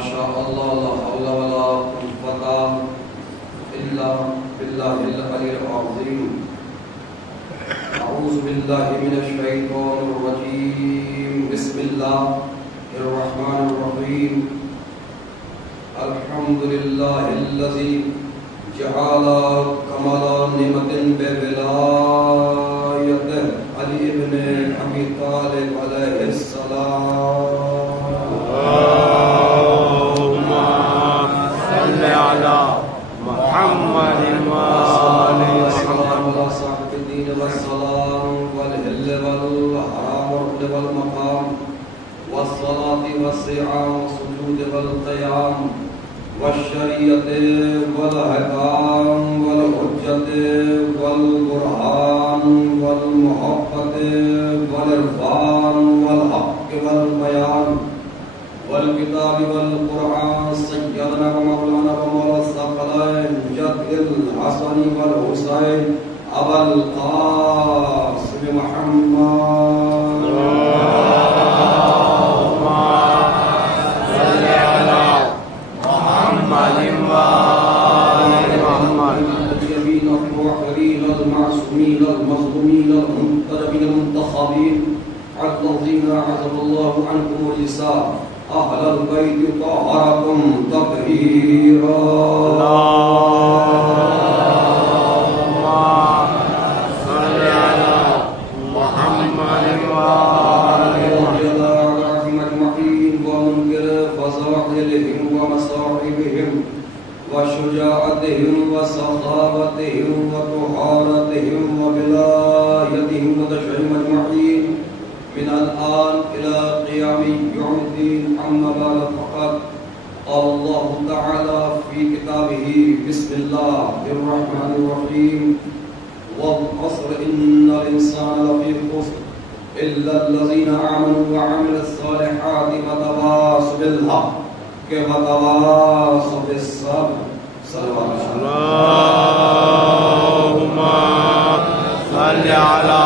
شاء الله لا حول ولا قوة إلا بالله العلي العظيم. أعوذ بالله من الشيطان الرجيم. بسم الله الرحمن الرحيم. الحمد لله الذي جعل كمال نعمة بولايته علي بن أبي طالب عليه السلام. اللهم صل على محمد وآل محمد. على صاحب الدين والسلام والهل والحرام والمقام والصلاة والصيام والسجود والقيام والشريعة والحكام والحجة والبرهان والمحبة والعرفان والحق والبيان والكتاب والقرآن سيدنا ومولانا ومولا الثقلين جد الحسن والحسين أبا القاسم محمد. اللهم صل على محمد وآل محمد. الجميل الموحدين المعصومين المظلومين المنتجبين المنتخبين الذين عزم الله عنكم الرجال أهل البيت طهركم تطهيرا. اللهم صل على محمد وآل محمد. أجمعين ومنكر فضائلهم ومصائبهم وشجاعتهم وسخاوتهم وطهارتهم وبلايتهم وتشريعهم أجمعين من الآن إلى قيام يوم الدين. أما بعد فقد قال الله تعالى في كتابه بسم الله الرحمن الرحيم والعصر إن الإنسان لفي خسر إلا الذين آمنوا وعملوا الصالحات وتواصوا بالحق وتواصوا بالصبر. صلوات اللهم صل على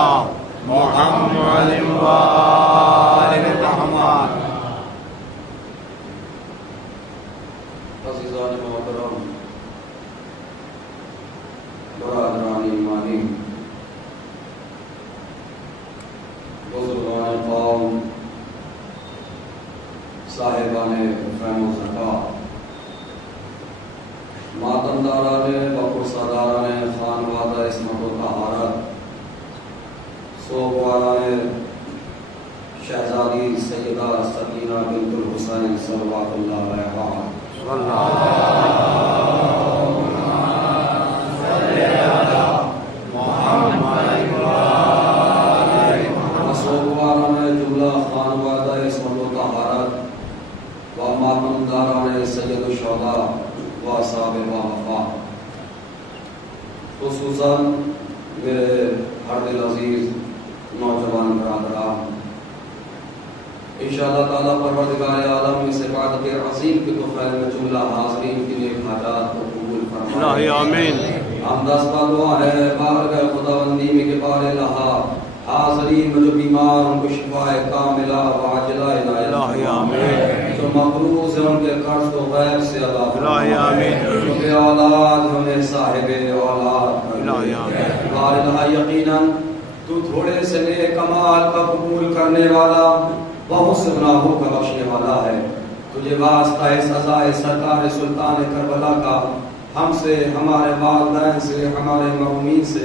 محمد وآل محمد. عزیزان محترم، برادران ایمانی، بزرگان قوم، صاحبان فہم و ذکا، ماتمداران و پرساداران خانوادہ عصمت و طہارت، سوگواران شہزادی سیدہ سکینہ بنت الحسین صلوات اللہ علیہا. سوگواران جملہ خانوادہ عصمت و طہارت و ماتمداران سید الشہداء و اصحاب وفا، خصوصاً میرے ہر دل عزیز نوجوان برادران، انشاءاللہ تعالیٰ پروردگار عالم اس عبادت عظیم کے توفیل میں جملہ حاضرین کے لیے حاجات کو قبول فرمائے. آمین. ہم دس کا دعا ہے بارگاہ خداوندی میں کہ بار الہا حاضرین میں جو بیمار ان کو شفاء کاملہ وعاجلہ الہی آمین. جو مقروض ہیں ان کے قرض کو غیب سے ادا الہی آمین. جو بے اولاد انہیں صاحب اولاد الہی آمین. بار الہا یقیناً تو تھوڑے سے نیک کمال کا قبول کرنے والا بہت سے گناہوں کا بخشنے والا ہے. تجھے واسطہ ہے سزا سرکار سلطان کربلا کا ہم سے، ہمارے والدین سے، ہمارے مرحومین سے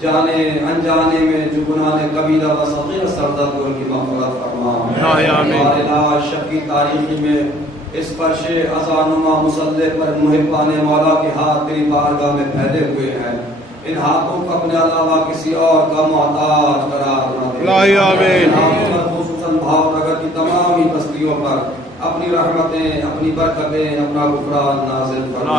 جانے انجانے میں جو گناہ کبیرہ و صغیرہ سرزد ان کی مغفرت فرما. الہ شب کی تاریخی میں اس فرش عزانما مصلی پر محبان مولا کے ہاتھ تیری بارگاہ میں پھیلے ہوئے ہیں. ان ہاتھوں کو اپنے علاوہ کسی اور کا محتاج قرار نہ دے. آمین. خصوصاً بھاؤ نگر کی تمامی بستیوں پر اپنی رحمتیں، اپنی برکتیں، اپنا غفران نازل فرما.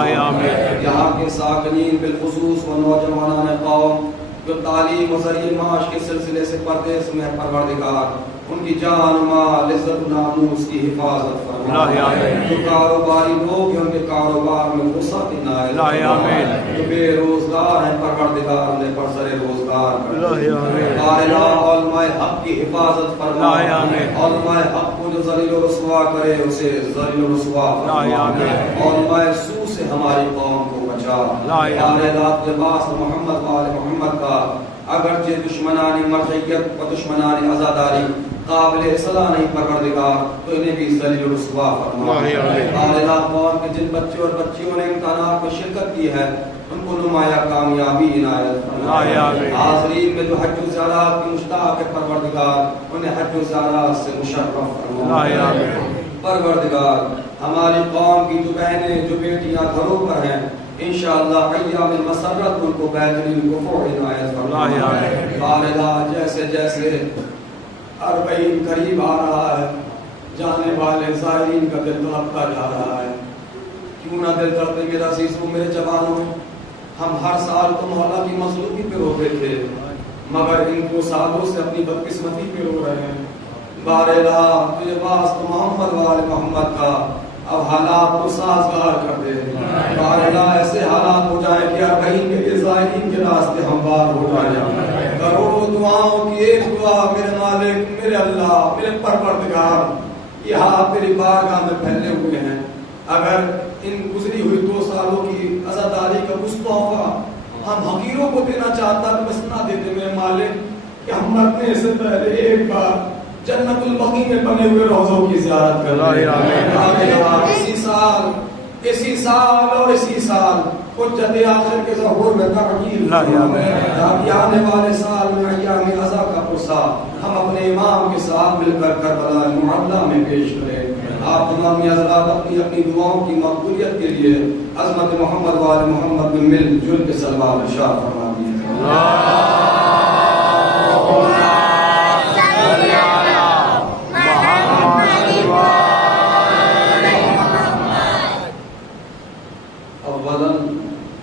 یہاں کے ساکنین بالخصوص و نوجوانان قوم جو تعلیم و ذریعہ معاش کے سلسلے سے پردیس میں پروردگار ان کی جان مال عزت ناموس کی حفاظت فرما الہی آمین۔ جو کاروباری لوگ ہیں ان کے کاروبار میں وسعت عنایت الہی فرما۔ آمین۔ جو بے روزگار ہیں پروردگار انہیں برسر روزگار کر دے۔ الہی آمین۔ قائلہ علماء حق کی حفاظت فرما۔ الہی آمین۔ علماء حق کو جو ذلیل و رسوا کرے اسے ذلیل و رسوا الہی فرما۔ آمین۔ علماء سو سے ہماری قوم کو بچا۔ الہی آمین۔ ذات لباس محمد و آل محمد کا اگرچہ دشمنانی مرجعیت و دشمنانی عزاداری قابل اصلاح نہیں پروردگار تو انہیں بھی ذلیل و رسوا فرما۔ الہی آمین۔ قائلہ قوم کے جن بچوں اور بچیوں نے امتحانات میں شرکت کی ہے ان کو نمایاں کامیابی عنایت فرما۔ الہی آمین۔ حاضرین میں جو حج و زیارات کی مشتاق ہے پروردگار انہیں حج و زیارات سے مشرف فرما۔ الہی آمین۔ پروردگار ہماری قوم کی جو بہنیں جو بیٹیاں گھروں پر ہیں انشاءاللہ ایام المسرت ان کو بہترین کفر عنایت فرما۔ الہی آمین۔ بارہا جیسے جیسے اربعین قریب آ رہا ہے جانے والے زائرین کا دل تڑپتا جا رہا ہے۔ کیوں نہ دل تڑپے میرے عزیزوں میرے جوانوں، ہم ہر سال تو مولا کی مظلومی پہ روتے تھے مگر ان کو سالوں سے اپنی بدقسمتی پہ رو رہے ہیں۔ بارہا تجھے واسطہ محمد وآل محمد کا اب حالات کو سازگار کر دے۔ بارہا ایسے حالات ہو جائے کہ اربعین کے لیے زائرین کے راستے ہموار ہو جائے۔ کروڑوں دعاؤں کی ایک دعا میرے مالک میرے اللہ میرے پروردگار یہ ہاتھ تیری بارگاہ میں پھیلے ہوئے ہیں، اگر ان گزری ہوئی 2 سالوں کی عزاداری کا کچھ تحفہ ہم حقیروں کو دینا چاہتا تو بس نہ دیتے میرے مالک کہ ہم مرنے سے پہلے ایک بار جنت البقیع میں بنے ہوئے روضوں کی زیارت کر الہی آمین۔ اسی سال اور اسی سال حجت آخر کے ظہور میں تعجیل الہی آمین۔ تاکہ آنے والے سال میں ایام عزا کا قصہ ہم اپنے امام کے ساتھ مل کر کربلا معلیٰ میں پیش کریں۔ آپ تمام حضرات اپنی اپنی دعاؤں کی مقبولیت کے لیے عظمت محمد وآل محمد میں مل جل کے صلوات ارشاد فرما دیجیے۔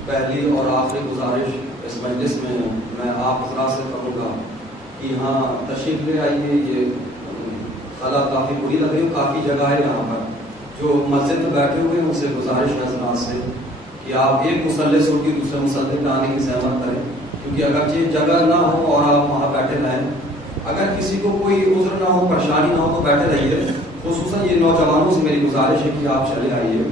پہلی اور آخری گزارش اس مجلس میں آپ حضرات سے کروں گا کہ یہاں تشریف لے آئیے۔ یہ خلا کافی بری لگ رہی ہے، کافی جگہ ہے یہاں پر جو مسجد میں بیٹھے ہوئے ہیں ان سے گزارش ہے حضرات سے کہ آپ ایک مصلی سے اٹھ کے دوسرے مصلی پہ آنے کی زحمت کریں، کیونکہ اگرچہ جگہ نہ ہو اور آپ وہاں بیٹھے رہیں، اگر کسی کو کوئی عذر نہ ہو پریشانی نہ ہو تو بیٹھے رہیے۔ خصوصاً یہ نوجوانوں سے میری گزارش ہے کہ آپ چلے آئیے۔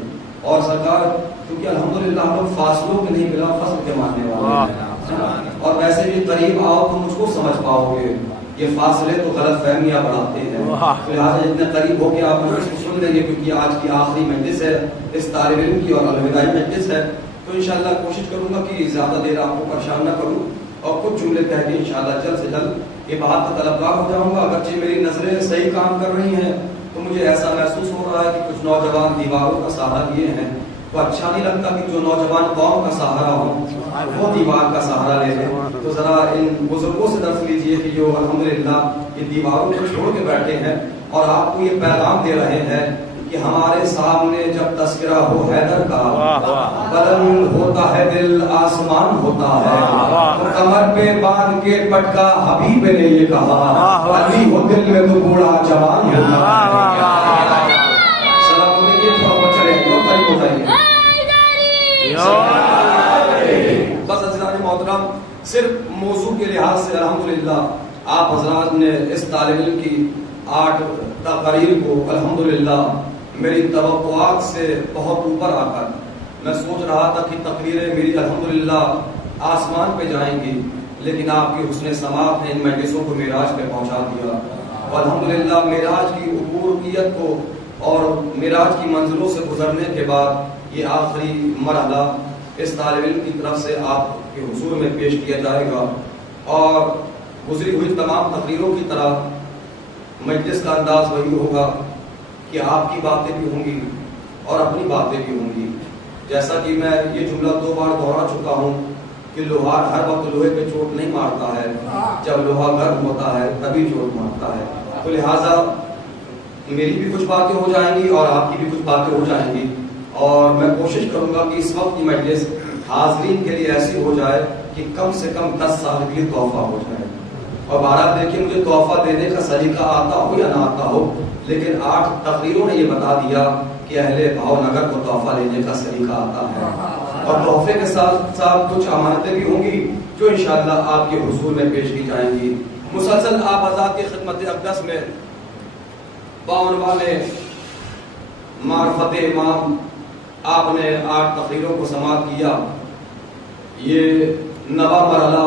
اور سرکار کیونکہ الحمدللہ ہم لوگ فاصلوں کے نہیں بلا فصل کے ماننے والے ہیں، اور ویسے بھی قریب آؤ تو مجھ کو سمجھ پاؤ گے، یہ فاصلے تو غلط فہمیاں بڑھاتے ہیں، لہٰذا جتنے قریب ہو کے آپ مجھ کو سن لیں گے کیونکہ آج کی آخری مجلس ہے اس طالب علم کی اور الوداعی مجلس ہے، تو انشاءاللہ کوشش کروں گا کہ زیادہ دیر آپ کو پریشان نہ کروں اور کچھ جملے کہہ کے انشاءاللہ جلد سے جلد یہ بات کا طلبگار ہو جاؤں گا۔ اگرچہ میری نظریں صحیح کام کر رہی ہیں تو مجھے ایسا محسوس ہو رہا ہے کہ کچھ نوجوان دیواروں کا سہارا لیے ہیں، تو اچھا نہیں لگتا کہ جو نوجوان قوم کا سہارا ہو وہ دیوار کا سہارا لے لیں۔ تو ذرا ان بزرگوں سے درس لیجئے کہ جو الحمدللہ یہ دیواروں کو چھوڑ کے بیٹھے ہیں اور آپ کو یہ پیغام دے رہے ہیں کہ ہمارے سامنے جب تذکرہ ہو حیدر کا بلند ہوتا ہے دل آسمان ہوتا ہے، تو کمر پہ باندھ کے پٹکا حبیب نے یہ کہا علی ہو دل میں تو بوڑھا جوان ہوتا ہے۔ سلام علیکم تھوڑا چلے بتائیے بس حضرات محترم، صرف موضوع کے لحاظ سے الحمدللہ آپ حضرات نے اس طالب علم کی 8 تقاریر کو الحمدللہ میری توقعات سے بہت اوپر آ کر میں سوچ رہا تھا کہ تقریریں میری الحمدللہ آسمان پہ جائیں گی، لیکن آپ کی حسن سماعت نے ان مجلسوں کو معراج پہ پہنچا دیا، اور الحمدللہ معراج کی عبوریت کو اور معراج کی منزلوں سے گزرنے کے بعد یہ آخری مرحلہ اس طالب علم کی طرف سے آپ کے حضور میں پیش کیا جائے گا، اور گزری ہوئی تمام تقریروں کی طرح مجلس کا انداز وہی ہوگا کہ آپ کی باتیں بھی ہوں گی اور اپنی باتیں بھی ہوں گی۔ جیسا کہ میں یہ جملہ 2 بار دہرا چکا ہوں کہ لوہار ہر وقت لوہے پہ چوٹ نہیں مارتا ہے، جب لوہا گرم ہوتا ہے تبھی چوٹ مارتا ہے، تو لہٰذا میری بھی کچھ باتیں ہو جائیں گی اور آپ کی بھی کچھ باتیں ہو جائیں گی، اور میں کوشش کروں گا کہ اس وقت کی مجلس حاضرین کے لیے ایسی ہو جائے کہ کم سے کم 10 سال کے لیے تحفہ ہو جائے۔ اور بہرحال دیکھیے مجھے تحفہ دینے کا سلیقہ آتا ہو یا نہ آتا ہو، لیکن 8 تقریروں نے یہ بتا دیا کہ اہل بھاؤ نگر کو تحفہ لینے کا سلیقہ آتا ہے، اور تحفے کے ساتھ ساتھ کچھ امانتیں بھی ہوں گی جو انشاءاللہ آپ کے حضور میں پیش کی جائیں گی۔ مسلسل آپ حضرات کی خدمت اقدس میں بعنوان معرفت امام آپ نے 8 تقریروں کو سماعت کیا۔ یہ 9واں مرحلہ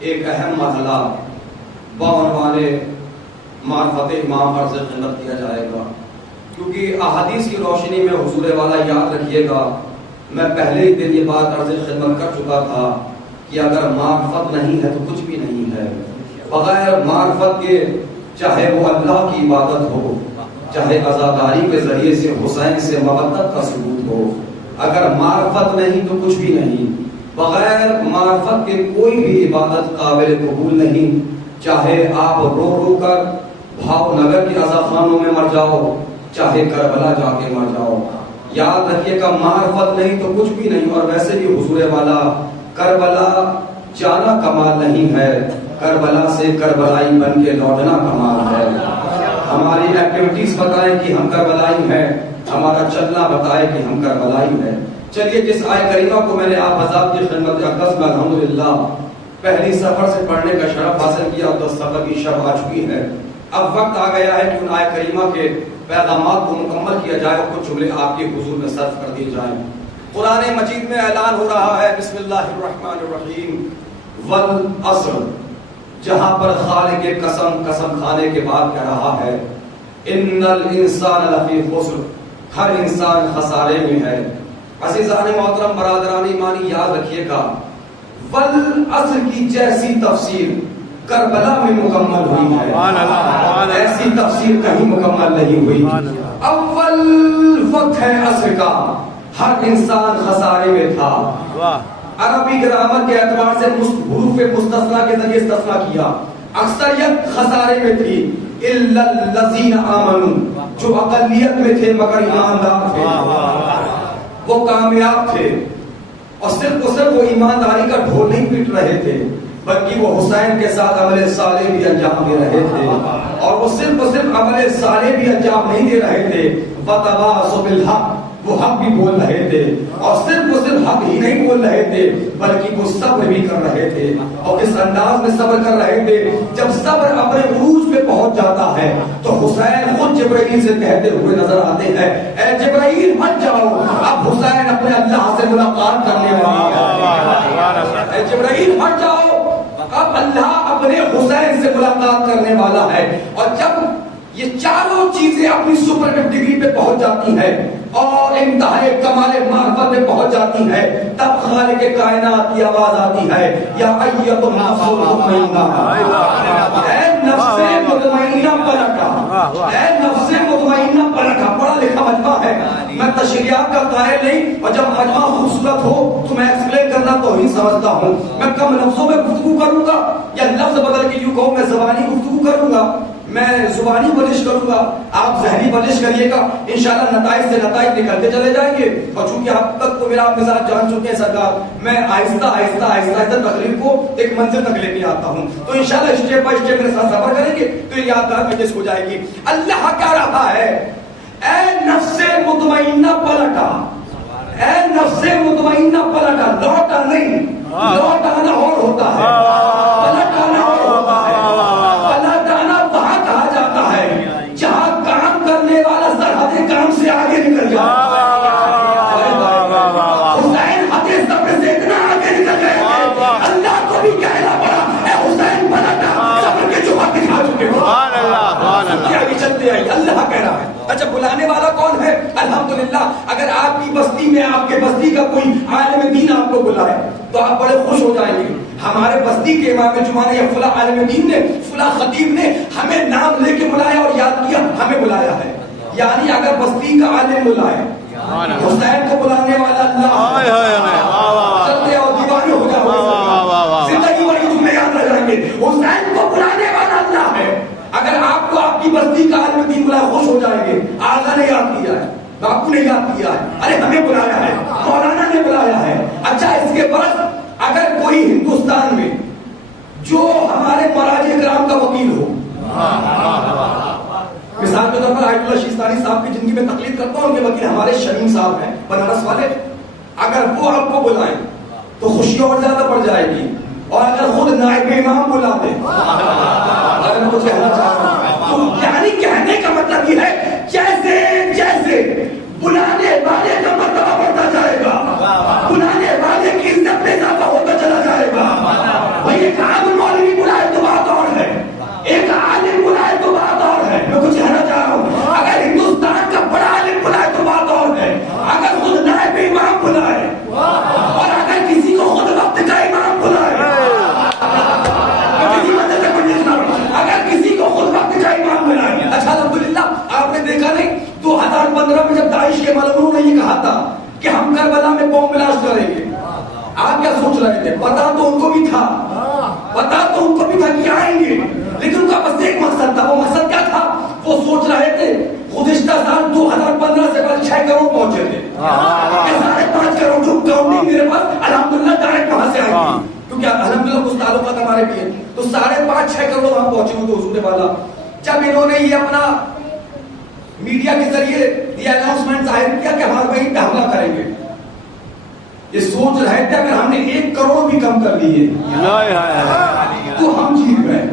ایک اہم مرحلہ بعنوان معرفت امام عرض خدمت کیا جائے گا، کیونکہ احادیث کی روشنی میں حضور والا یاد رکھیے گا، میں پہلے ہی دن یہ بات عرض خدمت کر چکا تھا کہ اگر معرفت نہیں ہے تو کچھ بھی نہیں ہے۔ بغیر معرفت کے چاہے وہ اللہ کی عبادت ہو، چاہے عزاداری کے ذریعے سے حسین سے مودت کا ثبوت ہو، اگر معرفت نہیں تو کچھ بھی نہیں۔ بغیر معرفت کے کوئی بھی عبادت قابل قبول نہیں، چاہے آپ رو رو کر بھاؤ نگر کے عزا خانوں میں مر جاؤ، چاہے کربلا جا کے مر جاؤ، یاد رکھیے گا معرفت نہیں تو کچھ بھی نہیں۔ اور ویسے بھی حضور والا کربلا جانا کمال نہیں ہے، کربلا سے کربلائی بن کے لوٹنا کمال ہے۔ ہماری ایکٹیویٹیز بتائیں کہ ہم کربلائی ہیں، ہمارا چلنا بتائے کہ ہم کربلائی ہیں۔ چلیے جس آیہ کریمہ کو میں نے آپ حضرات کی خدمت اقدس میں الحمدللہ پہلی سفر سے پڑھنے کا شرف حاصل کیا، تو سفر کی شب آ چکی ہے، اب وقت آ گیا ہے کہ ان آیہ کریمہ کے پیغامات کو مکمل کیا جائے اور کچھ جملے آپ کے حضور میں صرف کر دیے جائیں۔ قرآن مجید میں اعلان ہو رہا ہے، بسم اللہ الرحمن الرحیم، والعصر، جہاں پر خالق قسم کھانے کے بعد کہہ رہا ہے ان الانسان لفی خسر، ہر انسان خسارے میں ہے۔ عزیزان محترم برادران ایمانی یاد رکھیے گا، والعصر کی جیسی تفسیر کربلا میں مکمل ہوئی ہے، ایسی تفسیر کہیں مکمل نہیں ہوئی۔ اول وقت ہے عصر کا، ہر انسان خسارے میں تھا۔ عربی گرامر کے اعتبار سے حروف مستثنیٰ کے ذریعے استثناء کیا، اکثریت خسارے میں تھی، الا الذین آمنوا، جو اقلیت میں تھے مگر ایماندار تھے، وہ کامیاب تھے، اور صرف وہ ایمانداری کا ڈھول نہیں پیٹ رہے تھے بلکہ وہ حسین کے ساتھ عمل صالح بھی انجام دے رہے تھے، اور وہ صرف عمل صالح بھی انجام نہیں دے رہے تھے، وَتَوَاصَوْا بِالْحَقِّ، وہ حق بھی بول رہے تھے، اور صرف حق ہی نہیں بول رہے تھے بلکہ وہ صبر بھی کر رہے تھے۔ اور اس انداز میں صبر کر رہے تھے، جب صبر اپنے عروج پہ پہنچ جاتا ہے تو حسین خود جبرائیل سے کہتے ہوئے نظر آتے ہیں، اے جبرائیل ہٹ جاؤ، اب حسین اپنے اللہ سے ملاقات کرنے والا ہے، اے جبرائیل ہٹ جاؤ، اب اللہ اپنے حسین سے ملاقات کرنے والا ہے۔ اور جب یہ چاروں چیزیں اپنی سپرلیٹو ڈگری پہ پہنچ جاتی ہیں اور انتہائی کمال معرفت میں پہنچ جاتی ہے، تب خالق کائنات کی آواز آتی ہے، یا ایت النفس المطمئنہ، اے نفس مطمئنہ پلٹا، اے نفس مطمئنہ پلٹا۔ پڑھا لکھا مجمع ہے، میں تشریحات کا قائل نہیں، اور جب مجمع خوبصورت ہو تو میں ایکسپلین کرنا تو ہی سمجھتا ہوں، میں کم لفظوں میں گفتگو کروں گا یا لفظ بدل کے یوں کہوں میں زبانی گفتگو کروں گا، میں زبانی ورزش کروں گا، آپ ذہنی ورزش کریے گا، انشاءاللہ نتائج سے نتائج نکلتے چلے جائیں گے۔ اور چونکہ اب تک تو میرا مزاج جان چکے ہیں سرکار، میں آہستہ تقریر کو ایک منزل تک لے کے آتا ہوں، تو انشاءاللہ اسٹیپ بائی اسٹیپ میرے ساتھ سفر کریں گے تو یہ یادگار مجلس ہو جائے گی۔ اللہ کہہ رہا ہے، اے نفس مطمئنہ پلٹا، اے نفس مطمئنہ پلٹا، لوٹا نہیں، لوٹانا اور ہوتا ہے، پلٹانا اور ہوتا ہے۔ پلٹانا وہاں کہا جاتا ہے جہاں کام کرنے والا سرحد کام سے آگے نکل جائے۔ حسین حدیث صبر سے اتنا آگے نکل گئے اللہ کو بھی کہنا پڑا، اے حسین پلٹا، صبر کے جو حق دکھا چکے ہو، آگے چلتے آئیے، اللہ کہہ رہا ہے۔ اچھا بلانے والا کون ہے؟ الحمدللہ اگر آپ کی بستی میں آپ کے بستی کا کوئی عالم دین آپ کو بلائے تو آپ بڑے خوش ہو جائیں گے، ہمارے بستی کے امام جمعہ نے یا فلاں عالم دین نے فلاں خطیب نے ہمیں نام لے کے بلایا اور یاد کیا ہمیں بلایا ہے۔ یعنی اگر بستی کا عالم بلائے، حسین کو بلانے والا اللہ، چلتے اور دیوانے ہو جاؤ، زندگی بڑی تمہیں یاد رہ جائیں گے، حسین کو بلانے والا اللہ ہے۔ اگر آپ کو آپ کی بستی کا عالم دین بلائے خوش ہو جائیں گے، آغا نے یاد کیا ہے، باپو نے یاد کیا ہے، ارے ہمیں بلایا ہے، مولانا نے بلایا ہے۔ اچھا اس کے برعکس اگر کوئی ہندوستان میں جو ہمارے مراجع کرام کا وکیل ہو. مثال کے طور پر آیت اللہ شیستانی صاحب کی زندگی میں تقلید کرتا ہوں. ان کے وکیل ہمارے شمیم صاحب ہیں بنارس والے. اگر وہ آپ کو بلائیں تو خوشی اور زیادہ بڑھ جائے گی, اور اگر خود نائب امام بلا دیں, اگر میں کچھ کہنا چاہتا ہوں تو یعنی کہنے کا مطلب یہ ہے جیسے جیسے بلانے والے کا مرتبہ بڑھتا جائے گا, بلانے والے کی عزت میں اضافہ ہوتا چلا جائے گا. بھائی ایک عام مولوی بلائے تو بات اور ہے, ایک عالم بلائے تو بات اور ہے. میں کچھ کہنا چاہ رہا ہوں, اگر ہندوستان کا بڑا عالم بلائے تو بات اور ہے, اگر خود نائب امام بلائے, اور اگر کسی کو خود وقت کا امام بلائے, اگر کسی کو خود وقت کا امام بلائے. اچھا الحمدللہ آپ نے دیکھا نہیں 2015 میں جب داعش کے ملعونوں نے یہ کہا تھا کہ ہم کربلا میں بم بلاسٹ کریں گے, آپ کیا سوچ رہے تھے؟ پتا تو ان کو بھی تھا, پتا تو ان کو بھی تھا کہ آئیں گے, لیکن ان کا بس ایک مقصد تھا. وہ مقصد کیا تھا؟ وہ سوچ رہے تھے گزشتہ سال 2015 سے پہلے 6 کروڑ پہنچے تھے, 5.5 کروڑ جو کاؤنٹنگ میرے پاس الحمدللہ ڈائریکٹ وہاں سے آئی تھی, کیونکہ الحمدللہ کچھ تعلقات ہمارے بھی ہیں, تو 5.5-6 کروڑ وہاں پہنچے ہوئے تھے حضور والا. جب انہوں نے یہ اپنا میڈیا کے ذریعے یہ اناؤنسمنٹ ظاہر کیا کہ ہمارے بھائی پہ حملہ کریں گے, یہ سوچ رہے تھے اگر ہم نے 1 کروڑ بھی کم کر دیے تو ہم جیت گئے. 1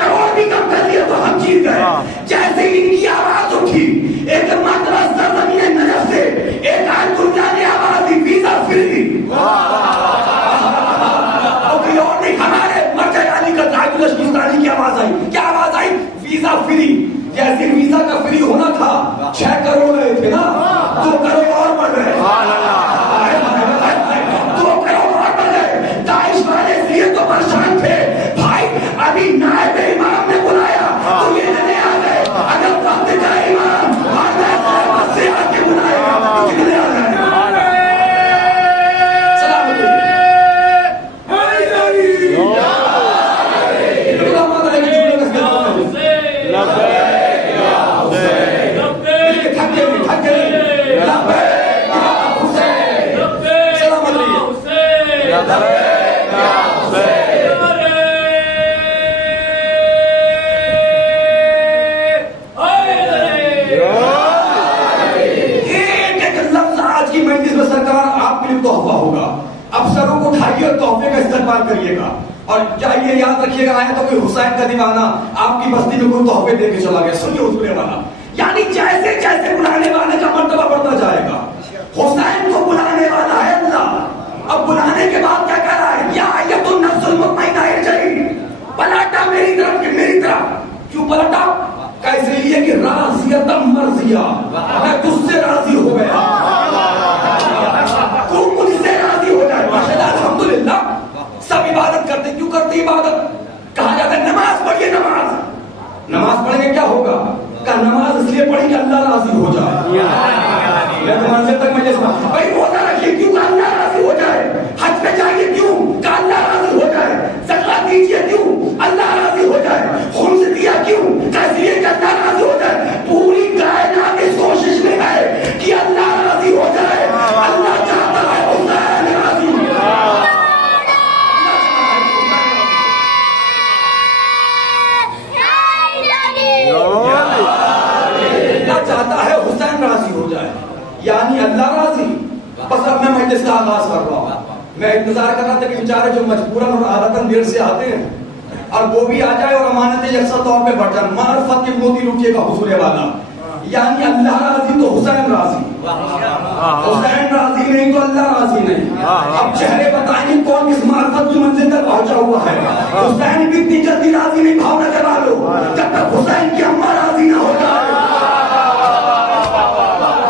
کروڑ بھی کم کر دیا تو ہم جیت گئے. جیسے ان کی آواز اٹھی ایک مرتبہ سرزمین نجف سے, ایک آیت اللہ نے آواز دی ویزا فری, اور نہیں ہمارے مرجع علی کا آیت اللہ شیستانی کی آواز آئی. کیا آواز آئی؟ Visa free. جیسے ویزا کا فری ہونا تھا 6 کروڑ گئے تھے نا, 2 کروڑ اور بڑھ گئے, 2 کروڑ اور بڑھ گئے. داعش والے سے یہ تو پریشان تھے بھائی ابھی نائب امام نے بلایا تو یہ نہیں آ گئے, اگر وقت کا امام اور سے آ کے بلائے تو کتنے آ گئے. تحفہ ہوگا, افسروں کو اٹھائیے اور تحفے کا استقبال کریے گا, اور جائیے یاد رکھیے گا آیا تو کوئی حسین کا دیوانہ آپ کی بستی میں کوئی تحفے دے کے چلا گیا. سنیے حضور والا, یعنی جیسے جیسے بلانے والے کا مرتبہ بڑھتا جائے گا. حسین کو بلانے والا ہے اللہ, اب بلانے کے بعد کیا کہہ رہا ہے؟ یا ایتُ النفس المطمئنہ ارجعی, پلٹا میری طرف کہ میری طرف. کیوں پلٹا؟ کیسے لیے کہ راضیۃ مرضیہ, میں تجھ سے راضی ہو گیا, تو مجھ سے راضی ہو جائے. ماشاءاللہ الحمدللہ سب عبادت کرتے. کیوں کرتے عبادت؟ کہا جاتا ہے نماز پڑھیے, نماز نماز پڑھیں گے کیا ہوگا؟ کہ نماز اس لیے پڑھی کہ اللہ راضی ہو جائے. منزل تک میں جسم بھائی روزہ رکھیے کیوں کہ اللہ راضی ہو جائے, حج پہ جائیے کیوں کہ اللہ راضی ہو جائے, زکات دیجیے کیوں اللہ راضی ہو جائے, خمس دیا کیوں کہ اس لیے کہ اللہ راضی ہو جائے. پوری کائنات اس کوشش میں ہے کہ اللہ راضی ہو جائے. اللہ چاہتا ہے حسین راضی ہو جائے. اللہ چاہتا ہے حسین راضی ہو جائے, یعنی اللہ راضی. بس اب میں مجلس کا آغاز کر رہا ہوں. میں انتظار کر رہا تھا کہ بیچارے جو مجبوراً اور عادتاً دیر سے آتے ہیں اور وہ بھی آ جائے اور امانتیں یکساں طور پہ بڑھ جائیں. معرفت کی موتی لوٹیے گا حضور والا, یعنی اللہ راضی تو حسین راضی, حسین راضی نہیں تو اللہ راضی نہیں. اب چہرے بتائیں گے کون کس معرفت کی منزل تک پہنچا ہوا ہے. حسین بھی اتنی جلدی راضی نہیں, بھاؤ نہ لو جب تک حسین کی اماں راضی نہ ہو جائے,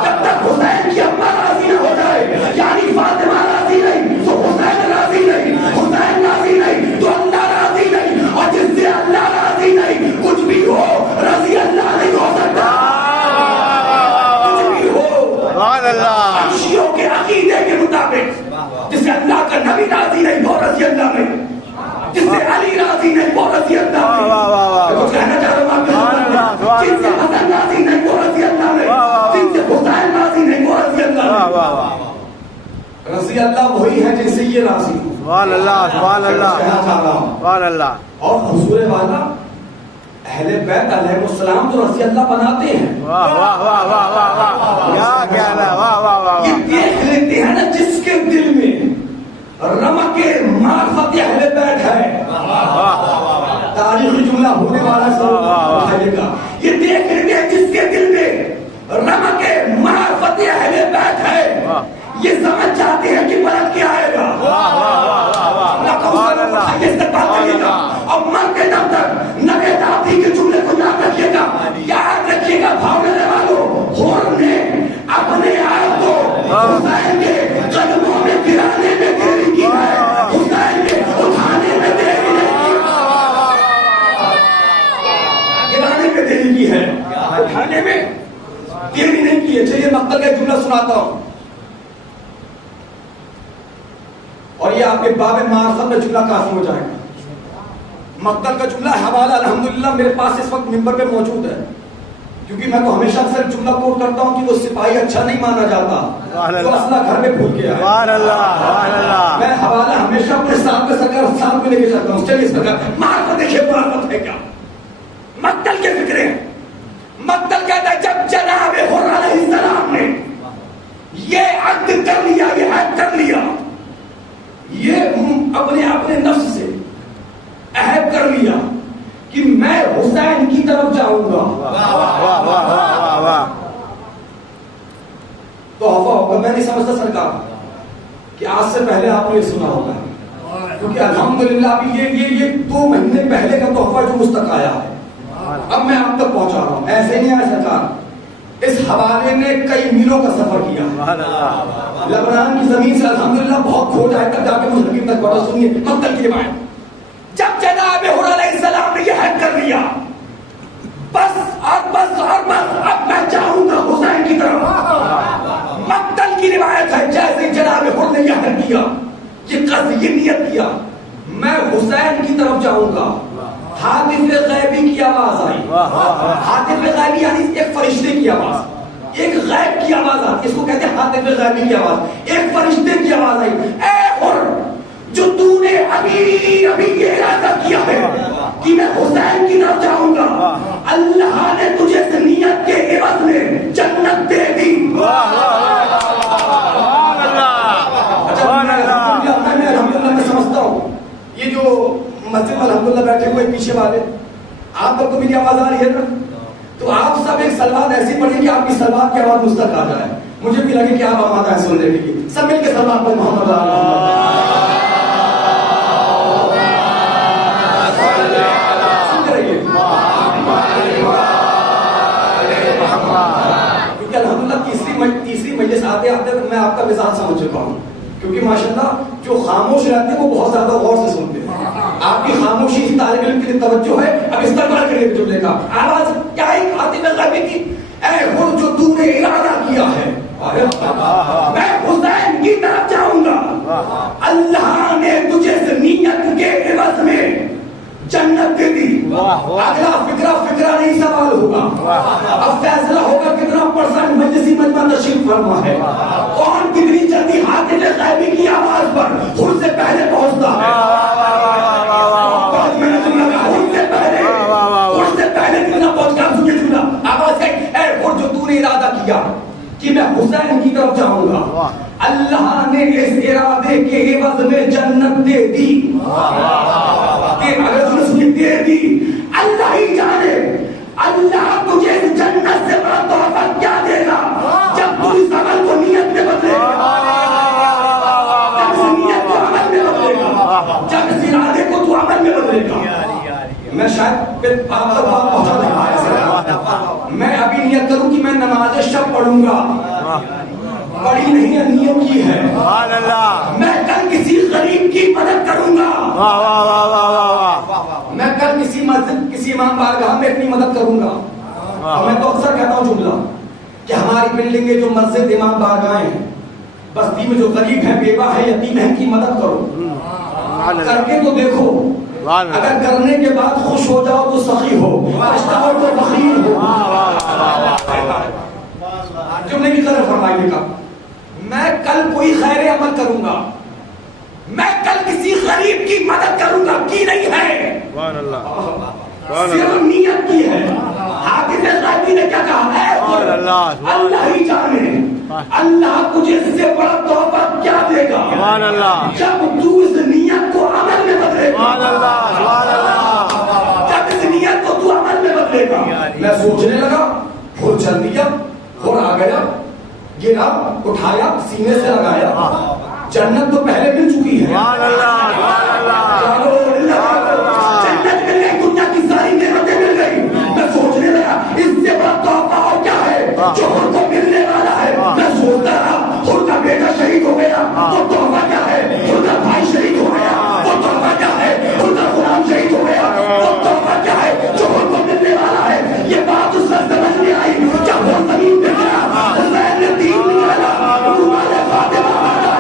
جب تک حسین کی اماں راضی نہ ہو جائے. یعنی فاطمہ راضی نہیں تو حسین راضی نہیں, حسین راضی نہیں تو اللہ راضی نہیں, اور جس سے اللہ راضی نہیں کچھ بھی ہو رضی اللہ نہیں ہو سکتا. شیعوں کے عقیدے کے مطابق جس سے اللہ کا نبی راضی نہیں وہ رضی اللہ نہیں, جس سے علی راضی نہیں وہ رضی اللہ نہیں. کچھ کہنا چاہ رہا ہوں, جن سے حسن راضی نہیں وہ رضی اللہ نہیں, جن سے حسین راضی نہیں وہ رضی اللہ نہیں. رضی یہ اللہ وہی ہے جن سے یہ راضی ہو. سبحان اللہ سبحان اللہ کہنا چاہ رہا ہوں. سبحان اللہ. اور حضور والا اہل بیت علیہ السلام تو رضی اللہ بناتے ہیں. واہ واہ واہ واہ واہ واہ کیا کہنا ہے. واہ واہ واہ یہ واہ. دیکھ لیتے ہیں نا جس کے دل میں رمق معرفت اہل بیت ہے. تاریخی جملہ ہونے والا اٹھائیے گا. یہ دیکھ لیتے ہیں جس کے دل میں رمق معرفت اہل بیت ہے یہ سمجھ جاتے ہیں کہ پلٹ کے آئے گا. استقبال کریے گا اور مرتے دم تک نوید آبادی کے جملے کو یاد رکھیے گا. یاد رکھیے گا بھاگنے والوں ہور نے اپنے آپ کو حسین کے قدموں میں گرانے میں دیری کی ہے. حسین کے اٹھانے میں دیری نہیں کی. گرانے میں دیری کی ہے, اٹھانے میں دیری نہیں کی ہے. چلیے مقتل کا جملہ سناتا ہوں اور یہ آپ کے باب معرفت میں جملہ کافی ہو جائے گا. مقتل کا جملہ حوالہ الحمدللہ میرے پاس اس وقت ممبر پہ موجود ہے, کیونکہ میں تو ہمیشہ اکثر جملہ کوٹ کرتا ہوں کہ وہ سپاہی اچھا نہیں مانا جاتا جو اسلحہ گھر میں بھول کے آئے. سبحان اللہ سبحان اللہ. میں حوالہ ہمیشہ اپنے ساتھ میں سرکار ساتھ میں لے کے چلتا ہوں. چلیے سرکار معرفت دیکھیے معرفت ہے کیا. مقتل کے فکرے مقتل کہتا ہے جب جناب حر علیہ السلام نے یہ عقد کر لیا, یہ عہد کر لیا, یہ اپنے نفس سے عہد کر لیا کہ میں حسین کی طرف جاؤں گا. تو تحفہ ہوگا. میں نہیں سمجھتا سرکار کہ آج سے پہلے آپ نے یہ سنا ہوگا, کیونکہ الحمدللہ ابھی یہ 2 مہینے پہلے کا تحفہ جو مجھ تک آیا ہے اب میں آپ تک پہنچا رہا ہوں. ایسے نہیں آیا سرکار, اس حوالے نے کئی میلوں کا سفر کیا. لبنان کی زمین سے الحمدللہ بہت کھوج آئے تک جا کے مجھ حکیم تک پہنچا. سنیے مقتل کی روایت. جب جناب حر علیہ السلام نے یہ عہد کر لیا بس اب میں جاؤں گا حسین کی طرف. مقتل کی روایت ہے جیسے جناب حر نے یہ عہد کیا, یہ قصد, یہ نیت کیا میں حسین کی طرف جاؤں گا. حاطف غیبی کی آواز آئی. حاطف غیبی یعنی ایک فرشتے کی آواز, ایک غیب کی آواز آتی, اس کو کہتے ہیں حاطف غیبی کی آواز. ایک فرشتے کی آواز آئی, اے حر جو تو نے ابھی یہ ارادہ کیا ہے کہ میں حسین کی طرف جاؤں گا, اللہ نے تجھے اس نیت کے عوض میں جنت دے دی. میں الحمدللہ میں سمجھتا ہوں یہ جو مسجد میں الحمدللہ بیٹھے ہوئے پیچھے والے, آپ تک تو میری آواز آ رہی ہے نا, تو آپ سب ایک سلوات ایسی پڑھیں کہ آپ کی سلوات کی آواز مجھ تک آ جائے. مجھے بھی لگے کہ آپ آمادہ ہیں سننے کے لیے. سب مل کے سلوات پڑھیں محمد سنتے رہیے. کیونکہ الحمدللہ تیسری مجلس آتے آتے میں آپ کا مزاج سمجھ چکا ہوں, کیونکہ ماشاءاللہ جو خاموش رہتے ہیں وہ بہت زیادہ غور سے سنتے ہیں. آپ کی خاموشی اس طالب علم کے لیے توجہ ہے. اب استقبال کے لیے جملے کا آواز کیا ہے حاطف غیبی کی, اے حر جو تو نے ارادہ کیا ہے میں حسین کی طرف جاؤں گا, اللہ نے تجھے اس نیت کے عوض میں جنت دے دی. اگلا فکرہ نہیں سوال ہوگا, اب فیصلہ ہوگا کتنا پرسنٹ مجلسی مجمع تشریف فرما ہے, کون کتنی جلدی حاطف غیبی کی آواز پر حر سے پہلے پہنچتا ہے. حر سے پہلے کتنا پہنچ گیا سنیے جملہ آواز ہے, اے حر جو تو نے ارادہ کیا کہ میں حسین کی طرف جاؤں گا, اللہ نے اس ارادے کے عوض میں جنت دے دی. اگر تم نے دے دی, اللہ ہی جانے اللہ تجھے اس جنت سے بڑا تحفہ کیا دے گا جب تو اس عمل کو نیت میں بدلے گا, جب اس نیت کو عمل میں بدلے گا, جب اس ارادے کو تو عمل میں بدلے گا. میں شاید پھر آپ تک بات پہنچا نہیں پایا. میں ابھی نیت کروں کہ میں نماز شب پڑھوں گا, پڑھی نہیں ہے نیت کی ہے. میں کل کسی غریب کی مدد کروں گا, میں کل کسی مسجد کسی امام بارگاہ میں اپنی مدد کروں گا. اور میں تو اکثر کہتا ہوں جملہ کہ ہماری بلڈنگیں جو مسجد امام بارگاہیں ہیں, بستی میں جو غریب ہیں, بیوہ ہے, یتیم ہیں, کی مدد کرو. کر کے تو دیکھو, اگر کرنے کے بعد خوش ہو جاؤ تو سخی ہو, پچھتاؤ تو بخیل ہو. جملے کی قدر فرمائیے گا. میں کل کوئی خیر عمل کروں گا, میں کل کسی غریب کی مدد کروں گا, کی نہیں ہے, سبحان اللہ, صرف نیت کی ہے. حافظ غازی نے کیا کہا ہے, اللہ ہی جانے اللہ تجھے اس سے بڑا تحفہ کیا دے گا, سبحان اللہ, جب تو اس نیت کو عمل میں بدلے گا, سبحان اللہ, سبحان اللہ, جب اس نیت کو تو عمل میں بدلے گا. میں سوچنے لگا, پھر چل دیا, پھر آ گیا, گرا, اٹھایا, سینے سے لگایا, جنت تو پہلے مل چکی ہے. سبحان اللہ, سبحان اللہ, جنت مل گئی, دنیا کی ساری نعمتیں مل گئی. میں سوچنے لگا اس سے بڑا تحفہ اور کیا ہے جو ان کو ملنے والا ہے. میں سوچتا رہا, ان کا بیٹا شہید ہو گیا, وہ تحفہ کیا ہے, ان کا بھائی شہید ہو گیا, وہ تحفہ کیا ہے, ان کا غلام شہید ہو گیا, وہ تحفہ کیا ہے جو ان کو ملنے والا ہے. یہ بات اس وقت سمجھ میں آئی جب وہ زمین پہ گیا, حسین نے تیر نکالا, رومال فاطمہ باندھا,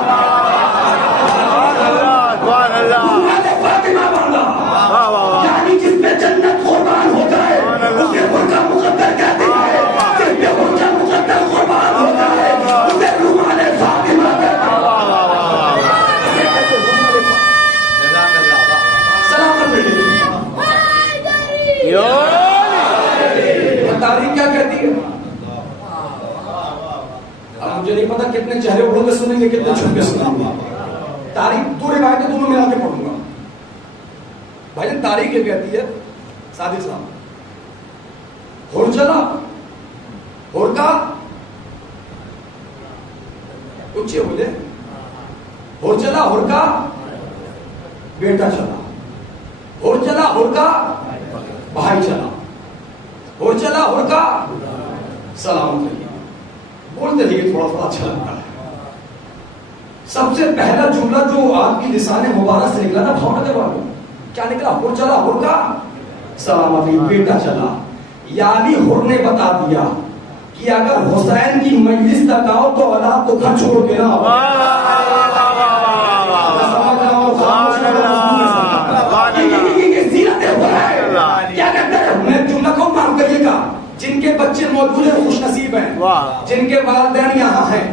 فاطمہ باندھا, یعنی جس پہ جنت قربان ہو جائے اسے برقع مقدر کہتے ہیں, جس پہ برقع مقدر قربان ہو جائے اسے رومال فاطمہ کہتے ہیں. سلامت رہے. تاریخ کیا کہتی ہے؟ اب مجھے نہیں پتا کتنے چہرے اڑوں کے سنیں گے, کتنے چھپ کے سنیں گے. تاریخ دو روایتیں دونوں ملا کے پڑھوں گا. بھائی تاریخ یہ کہتی ہے, صادق صاحب, ہور چلا, ہور کا اونچے ہو جائے, ہور چلا, ہور کا بیٹا چلا, ہور چلا, ہور کا بھائی چلا, ہور چلا, ہور کا سلام کریے. بولتے رہیے, تھوڑا تھوڑا اچھا لگتا ہے. سب سے پہلا جملہ جو آپ کی لسان مبارک سے نکلا نا بھاؤنگر والوں, کیا نکلا؟ ہور چلا, ہور کا سلامتی, بیٹا چلا. یعنی ہر نے بتا دیا کہ اگر حسین کی مجلس تک آؤ تو اولاد تو گھر چھوڑ کے نہ آؤ. کیا کہتے ہیں, میں جملہ کو معاف کریے گا, جن کے بچے موجود ہیں خوش نصیب ہیں, جن کے والدین یہاں ہیں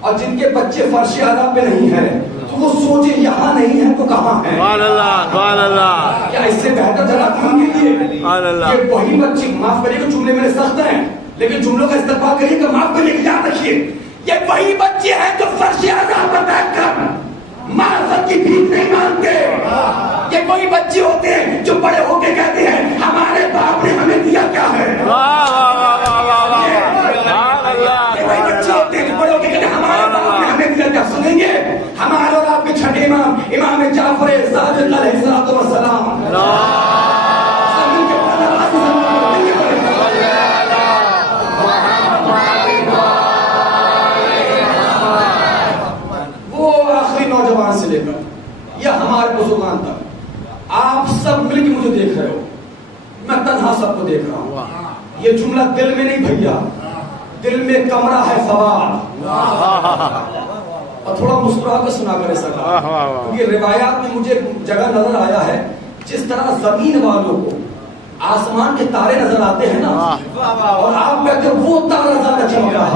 اور جن کے بچے فرش عذاب پہ نہیں ہیں, تو وہ سوچے یہاں نہیں ہے تو کہاں ہے. سبحان اللہ, سبحان اللہ, کیا اس سے بہتر جگہ دین کے لیے یہ وہی بچے, معاف کریے گا جملے میرے سخت ہیں لیکن جملوں کا استقبال کریے گا, معاف کریے گا, یاد رکھیے یہ وہی بچے ہیں جو فرش عذاب پر بیٹھ کر معرفت کی بھیک نہیں مانگتے. یہ وہی بچے ہوتے ہیں جو بڑے ہو کے کہتے ہیں ہمارے باپ نے ہمیں دیا کیا ہے. یہ وہی بچے ہوتے ہیں جو بڑے ہو کے کہتے ہیں ہمارے باپ نے ہمیں دیا کیا. سنیں گے ہمارے اور آپ کے چھٹے امام, امام جعفر صادق علیہ الصلوۃ والسلام, وہ آخری نوجوان سے لے کر یا ہمارے بزرگان تک آپ سب مل کے مجھے دیکھ رہے ہو, میں تنہا سب کو دیکھ رہا ہوں. یہ جملہ دل میں نہیں بھیا, دل میں کمرہ ہے سوال. اور تھوڑا مسکرا کے سنا کر ایسا کہا, کیونکہ روایات میں مجھے جگہ نظر آیا ہے جس طرح زمین والوں کو آسمان کے تارے نظر آتے ہیں نا, اور آپ کہتے ہیں وہ تارا زیادہ چمکا ہے,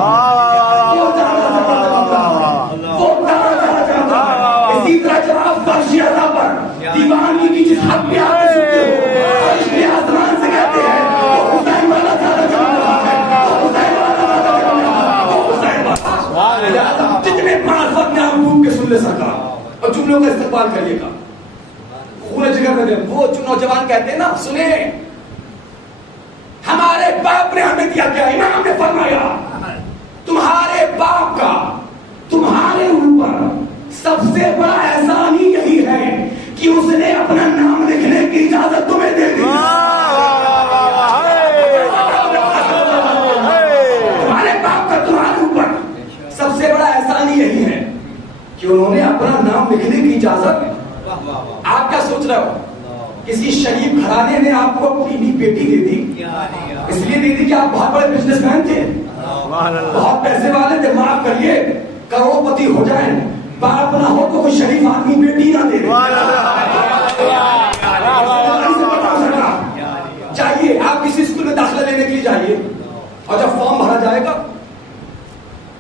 وہ تارا زیادہ چمکا ہے, وہ تارا زیادہ چمکا ہے. اسی طرح جب آپ فرش عذاب پر دیوانگی کی جس حد پہ آتے سنتے ہو, فرش پہ آسمان سے کہتے ہیں وہ حسین والا زیادہ چمکا ہے, وہ حسین والا زیادہ چمکا ہے, وہ حسین والا. جتنے معرفت میں آپ ڈوب کے سن لے سکا اور جملوں کا استقبال کریے گا, خون جگر میں دے. وہ جو نوجوان کہتے ہیں نا, سنیں ہمارے باپ نے ہمیں دیا کیا. امام نے فرمایا تمہارے باپ کا تمہارے اوپر سب سے بڑا احسان ہی یہی ہے کہ اس نے اپنا نام لکھنے کی اجازت تمہیں دے دی. تمہارے باپ کا تمہارے اوپر سب سے بڑا احسان ہی یہی ہے کہ انہوں نے اپنا نام لکھنے کی اجازت. آپ کیا سوچ رہے ہو, کسی شریف گھرانے نے آپ کو اپنی بیٹی دے دی, اس لیے دے دی کہ آپ بہت بڑے بزنس مین تھے, بہت پیسے والے تھے, معاف کریے کروڑ پتی ہو جائیں, باپ نہ ہو تو کوئی شریف آدمی بیٹی نہ دے. چاہیے آپ کسی اسکول میں داخلہ لینے کے لیے جائیے, اور جب فارم بھرا جائے گا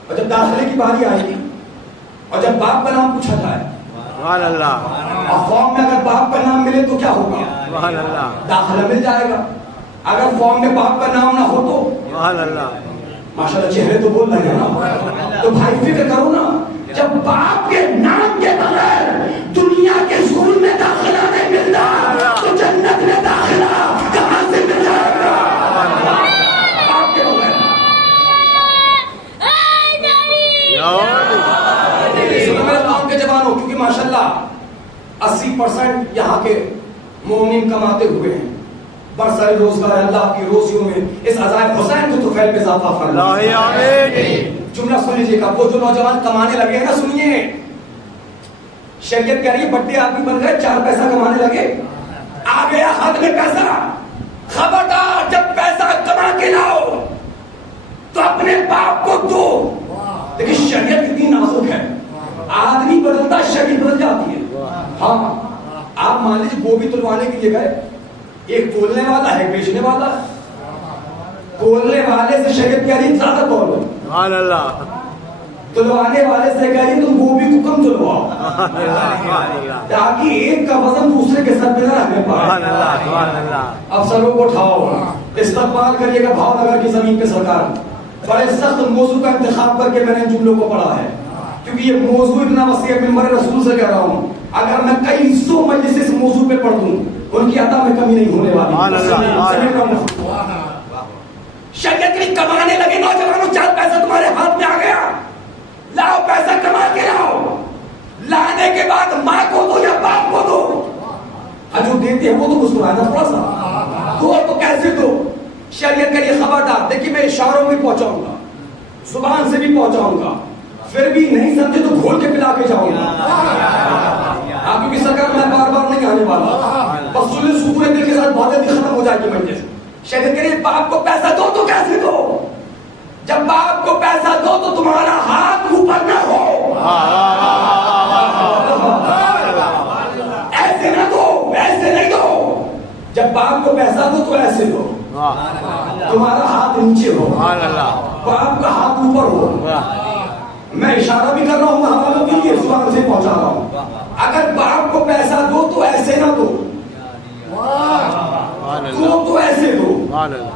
اور جب داخلے کی باری آئے گی اور جب باپ کا نام پوچھا جائے سبحان اللہ اور فارم میں اگر باپ کا نام ملے تو کیا ہوگا؟ سبحان اللہ داخلہ مل جائے گا. اگر فارم میں باپ کا نام نہ ہو تو سبحان اللہ ماشاءاللہ چہرے تو بول رہے ہیں نا. تو بھائی فکر کرو نا, جب باپ کے نام کے بغیر دنیا کے اسکول میں داخلہ نہیں ملتا تو جنت میں داخلہ کہاں سے مل جائے گا؟ باپ کے بغیر. سنو میرے قوم کے جوانوں, کیونکہ ماشاءاللہ 80% یہاں کے مومنین کماتے ہوئے ہیں, بڑھ سارے روزگار اللہ کی روزیوں میں اس عزائے حسین کو طفیل میں اضافہ فرمائے. آمین. جملہ سن لیجیے گا, وہ جو نوجوان کمانے لگے ہیں نا, سنیے, شریعت کہہ رہی ہے بڑے آدمی بن گئے, 4 پیسہ کمانے لگے, آ گیا ہاتھ میں پیسہ, خبردار جب پیسہ کما کے لاؤ تو اپنے باپ کو دو. لیکن شریعت کتنی نازک ہے, آدمی بدلتا شریعت بدل جاتی ہے. ہاں آپ مان لیجیے گوبھی تلوانے کے لیے گئے, ایک تولنے والا ہے, بیچنے والا ہے. تولنے والے سے شریعت کہہ رہی زیادہ تولو, سبحان اللہ تلوانے والے سے کہہ رہی تم گوبھی کو کم تلواؤ تاکہ ایک کا وزن دوسرے کے سر پہ نہ رہنے پائے. اب سروں کو اٹھاؤ, استقبال کریے گا بھاؤ نگر کی زمین پہ سرکار. بڑے سخت موضوع کا انتخاب کر کے میں نے ان جملوں کو پڑھا ہے, کیونکہ یہ موضوع اتنا وسیع ہے, ممبر رسول سے کہہ رہا ہوں, اگر میں کئی 100 مجلس اس موضوع پہ پڑھ دوں ان کی عطا میں کمی نہیں ہونے والی. شریعت کی کمانے لگے نوجوانوں, 4 پیسہ تمہارے ہاتھ میں آ گیا, لاؤ پیسہ کما کے لاؤ. لانے کے بعد ماں کو دو یا باپ کو دو, جو دیتے ہیں وہ تو مسکرانا تھوڑا سا دو, تو کیسے دو؟ شریعت کے لیے خبردار. دیکھیے میں اشاروں میں پہنچاؤں گا, زبان سے بھی پہنچاؤں گا, پھر بھی نہیں سمجھے تو گھول کے پلا کے جاؤں گا. آپ کی سرکار میں بار بار نہیں آنے والا, بس سن سکون دل کے ساتھ بہت جلدی ختم ہو جائے گی مجلس. شریعت کے لیے باپ کو پیسہ دو تو کیسے دو؟ جب باپ کو پیسہ دو تو تمہارا ہاتھ اوپر نہ ہو, ایسے نہ دو, ایسے نہیں دو. جب باپ کو پیسہ دو تو ایسے دو, تمہارا ہاتھ نیچے ہو, باپ کا ہاتھ اوپر ہو. میں اشارہ بھی کر رہا ہوں حوالوں کے لیے, زبان سے پہنچا رہا ہوں. اگر باپ کو پیسہ دو تو ایسے نہ دو, تو ایسے دو,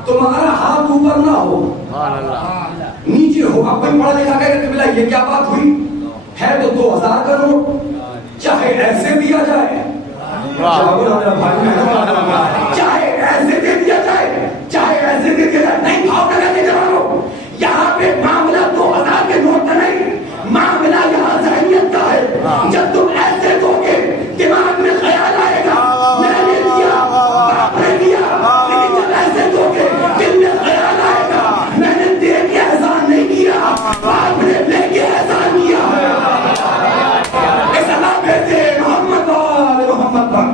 تمہارا ہاتھ اوپر نہ ہو, نیچے ہو. اب کوئی پڑھا لکھا کہے کہ بلا یہ کیا بات ہوئی ہے, تو 2000 کروڑ چاہے ایسے دیا جائے, چاہے ایسے دے دیا جائے, چاہے ایسے دے دیا جائے. نہیں بھاؤ نہ لگے جوانوں, یہاں پہ معاملہ 2000 کے نوٹ کا نہیں, معاملہ یہاں ذہنیت کا ہے. جب تم ایسے دو گے دماغ میں خیال آئے گا میں نے دیا, باپ نے دیا, لیکن جب ایسے دو گے دل میں خیال آئے گا میں نے دے کے احسان نہیں کیا, باپ نے لے کے احسان کیا. اس علاقے سے محمد وال محمد پر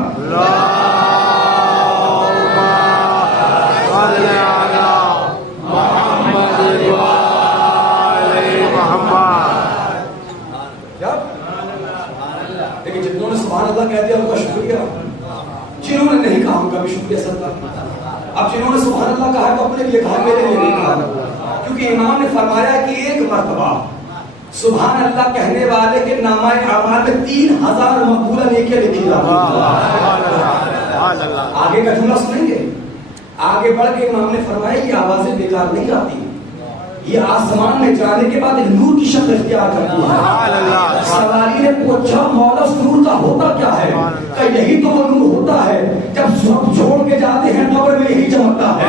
سبحان اللہ کہہ دیا ان کا شکریہ, جنہوں نے نہیں کہا ان کا بھی شکریہ سرکار. اب جنہوں نے سبحان اللہ کہا ہے تو اپنے لیے کہا, میرے لیے نہیں کہا, کیونکہ امام نے فرمایا کہ ایک مرتبہ سبحان اللہ کہنے والے کے نامہ اعمال میں 3000 مقبولہ نیکیاں لکھی جاتی ہیں. آگے کا جملہ سنیں گے, آگے بڑھ کے امام نے فرمایا یہ آوازیں بیکار نہیں آتی, یہ آسمان میں جانے کے بعد نور کی شکل اختیار کرتی ہے. سواری نے پوچھا مولا اس نور کا ہوتا کیا ہے, کہ یہی تو وہ نور ہوتا ہے جب سب چھوڑ کے جاتے ہیں قبر میں یہی چمکتا ہے.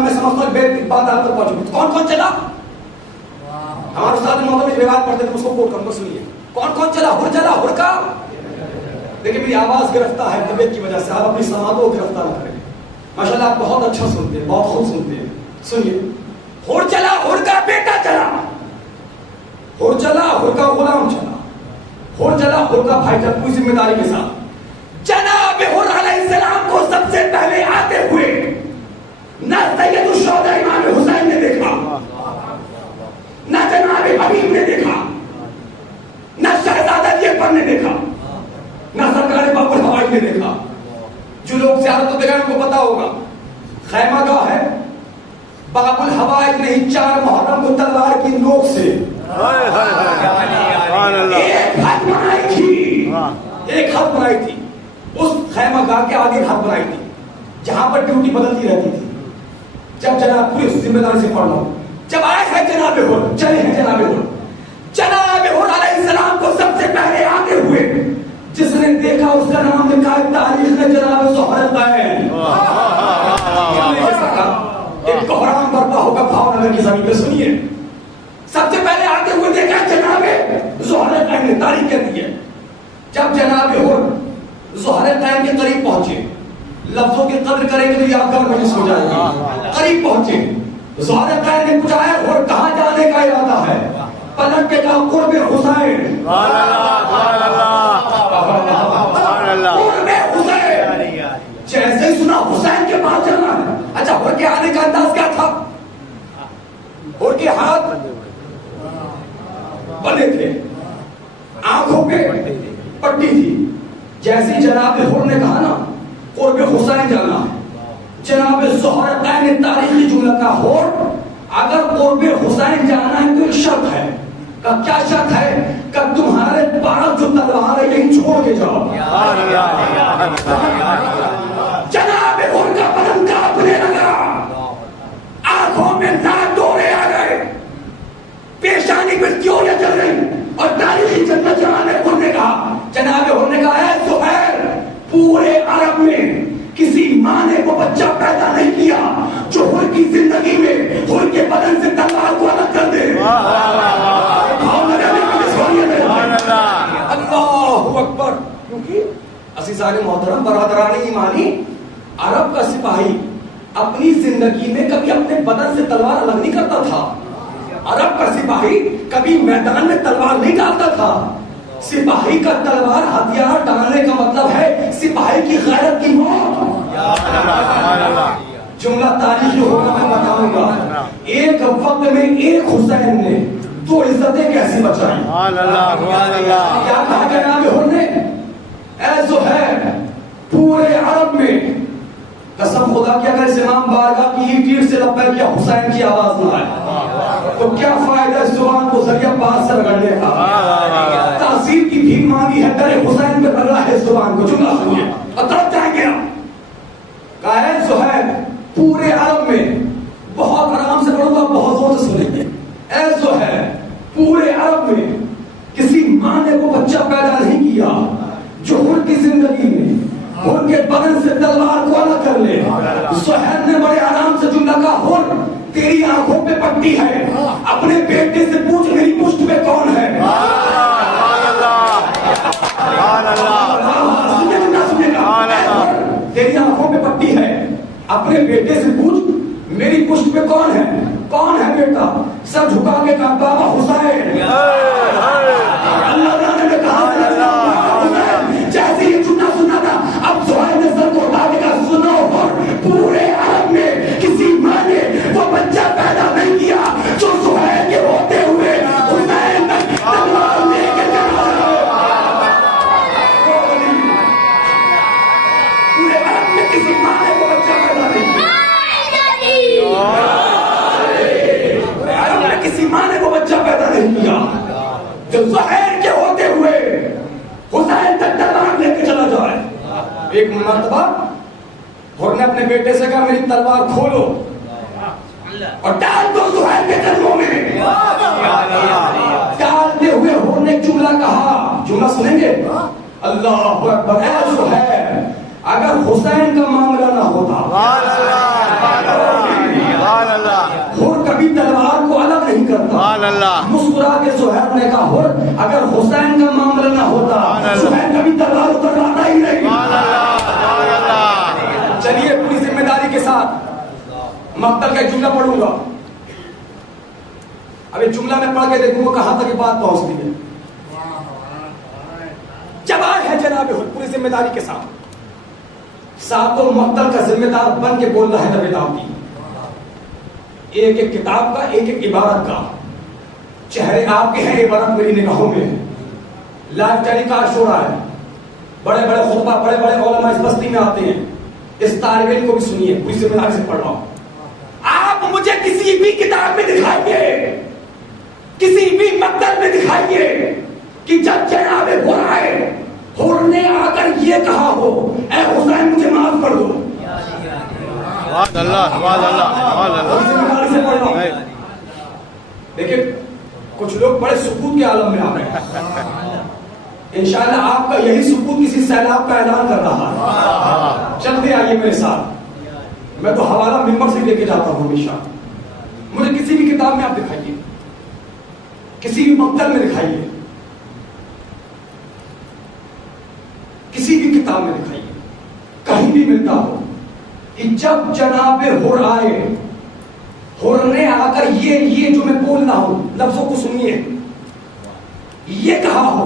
میں سمجھتا ہوں بات آپ تک پہنچ. کون کون چلا؟ ہمارے استاد محترم ایک روایت پڑھتے تھے, اس کو کوٹ کروں گا, سنیے. کون کون چلا؟ ہر چلا, ہر کا. لیکن میری آواز گرفتہ ہے طبیعت کی وجہ سے, آپ اپنی سماعتوں کو گرفتہ نہ کریں. ماشاءاللہ آپ بہت اچھا سنتے ہیں, بہت خوب سنتے ہیں. سنیے, ہر چلا, ہر کا بیٹا چلا, ہر چلا, ہر کا غلام چلا, ہر چلا, ہر کا بھائی چلا. پوری ذمہ داری کے ساتھ جناب ہر علیہ السلام کو سب سے پہلے آتے ہوئے نہ سید الشہداء امام حسین نے دیکھا, نہ جناب حبیب نے دیکھا, نہ شہزادہ جعفر نے دیکھا, نہ سرکار باب الحوائج نے دیکھا. جو لوگ زیارت کو دیکھا ان کو پتا ہوگا, خیمہ گاہ ہے, باب الحوائج فوائد نہیں 4 محرم کو تلوار کی نوک سے ایک حد بنائی تھی، ایک حد بنائی تھی، اس خیمہ گاہ کے آگے حد بنائی تھی جہاں پر ڈیوٹی بدلتی رہتی تھی. جب جناب پوری ذمہ داری سے پڑھ لو، جب آئے ہیں جناب ہور، چلے ہیں جناب ہور، جناب ہور علیہ السلام کو سب سے پہلے آتے ہوئے جس نے دیکھا اس کا نام لکھا ہے تاریخ میں جناب زہر قائن. ایک کوہرام برپا ہوگا بھاونگر کی زمین پہ. سنیے، سب سے پہلے آتے ہوئے دیکھا جناب زہر قائن نے تاریخ کر دی ہے. جب جناب ہور زہر قائن کے قریب پہنچے، لفظوں کی قدر کریں گے تو یادگار مجلس ہو جائے گی. قریب پہنچے، زہر قائن نے پوچھا ہے اور کہاں جانے کا ارادہ ہے؟ پلٹ کے کہا قرب حسین. قرب حسین. جیسے ہی سنا حسین کے پاس جانا ہے. اچھا، اور کے آنے کا انداز کیا تھا؟ اور کے ہاتھ بندے تھے، آنکھوں پہ پٹی تھی. جیسے جناب ہور نے کہا نا قرب حسین جانا ہے، جناب زہر قائن نے تاریخی جملہ کا ہور اگر قرب حسین جانا ہے تو ایک شرط ہے. کیا شرط ہے؟ کہ تمہارے پاس جو تلوار ہے یہیں چھوڑ کے جاؤ. جناب ہور کا بدن کانپنے لگا، آنکھوں میں ناک ڈورے آ گئے، پیشانی پہ تیوریاں چل رہی. اور تاریخی جنت جہاں نے کہا، جناب ہور نے کہا ہے زہیر، پورے عرب میں کسی ماں نے وہ بچہ پیدا نہیں کیا جو ہر کی زندگی میں ہر کے بدن سے تلوار کو الگ کر دے. اللہ اکبر. کیونکہ عزیزان محترم، برادران ایمانی، عرب کا سپاہی اپنی زندگی میں کبھی اپنے بدن سے تلوار الگ نہیں کرتا تھا. عرب کا سپاہی کبھی میدان میں تلوار نہیں ڈالتا تھا. سپاہی کا تلوار ہتھیار ڈالنے کا مطلب ہے سپاہی کی غیرت کی موت. جملہ تاریخی ہوگا میں بتاؤں گا. ایک وقت میں ایک حسین نے تو عزتیں کیسی بچائیں. کیا کہا جناب ہور نے؟ اے زہیر، پورے عرب میں قسم خدا کی اگر اس امام بارگاہ کی ٹیڑھ سے لبیک یا حسین کی آواز نہ آئے تو کیا فائدہ اس زبان کو ذریعہ بات سے رگڑنے کا؟ تاثیر کی بھیک مانگی ہے، در حسین پہ بن رہا ہے اس زبان کو. جملہ سنیے اور طرف جائیں گے آپ. کہا ہے زہیر، پورے عرب میں، بہت آرام سے پڑھوں گا، بہت زور سے سنیں گے. اے زہیر، پورے عرب میں کسی ماں نے وہ بچہ پیدا نہیں کیا جو ان کی زندگی میں ان کے بدن سے تلوار کو الگ کر لے. زہیر نے بڑے آرام سے جملہ کہا، ہور تیری آنکھوں پہ پٹی ہے، اپنے بیٹے سے پوچھ میری پشت پہ کون ہے. تیری آنکھوں پہ پٹی ہے، اپنے بیٹے سے پوچھ میری پشت پہ کون ہے. کون ہے بیٹا؟ سر جھکا کے کہا بابا حسین. اللہ تعالیٰ نے کہا جیسے یہ جملہ سنا تھا، اب زہیر نے سر کو اٹھا کے کہا سنو، پورے عرب میں کسی ماں نے وہ بچہ پیدا نہیں کیا جو زہیر کے ہوتے ہوئے حسین تک تلوار لے کے جا. پورے عرب میں کسی ماں نے وہ بچہ پیدا نہیں کیا، پورے عرب میں کسی ماں نے وہ بچہ پیدا نہیں کیا جو زہیر کے ہوتے ہوئے حسین تک تلوار لے کے چلا جائے. ایک مرتبہ ہور نے اپنے بیٹے سے کہا میری تلوار کھولو اور ڈال دو زہیر کے قدموں میں. ڈالتے ہوئے ہور نے ایک جملہ کہا، جملہ سنیں گے. اللہ اکبر. اے زہیر، اگر حسین کا معاملہ نہ ہوتا، ہور کبھی تلوار کو الگ نہیں کرتا. مسکرا کے زہیر نے کہا، ہور اگر حسین کا معاملہ نہ ہوتا زہیر کبھی تلوار اترواتا ہی نہیں. چلیے پوری ذمہ داری کے ساتھ مقتل کا ایک جملہ پڑھوں گا. اب ایک جملہ میں پڑھ کے دیکھوں گا کہاں تک یہ بات پہنچتی ہے. جب آئے ہیں جناب پوری ذمہ داری کے ساتھ، ساتوں مقتل کا ذمہ دار بن کے بول رہا ہے نبی داؤدی. ایک ایک کتاب کا، ایک ایک عبارت کا. چہرے آپ کے ہیں، عبارت میری نگاہوں میں ہے. لائیو ٹیلی کاسٹ ہو رہا ہے، بڑے بڑے خطبہ، بڑے بڑے علماء اس بستی میں آتے ہیں. اس طالب علم کو بھی سنیے، پوری ذمہ داری سے پڑھ رہا ہوں. آپ مجھے کسی کسی بھی کتاب میں دکھائیے, کسی بھی مقتل میں دکھائیے کہ جب جناب حر نے آ کر یہ کہا ہو اے حسین مجھے معاف کر دو. سبحان اللہ سبحان اللہ سبحان اللہ. دیکھیں کچھ لوگ بڑے سکوت کے عالم میں آ رہے ہیں. انشاءاللہ آپ کا یہی سکوت کسی سیلاب کا اعلان کر رہا ہے. چلتے آئیے میرے ساتھ. میں تو حوالہ ممبر سے لے کے جاتا ہوں ہمیشہ. مجھے کسی بھی کتاب میں آپ دکھائیے, کسی بھی مقتل میں دکھائیے, کسی بھی کتاب میں دکھائیے, کہیں بھی ملتا ہو کہ جب جناب حر آئے, حر نے آ کر یہ جو میں بول رہا ہوں لفظوں کو سنیے, یہ کہا ہو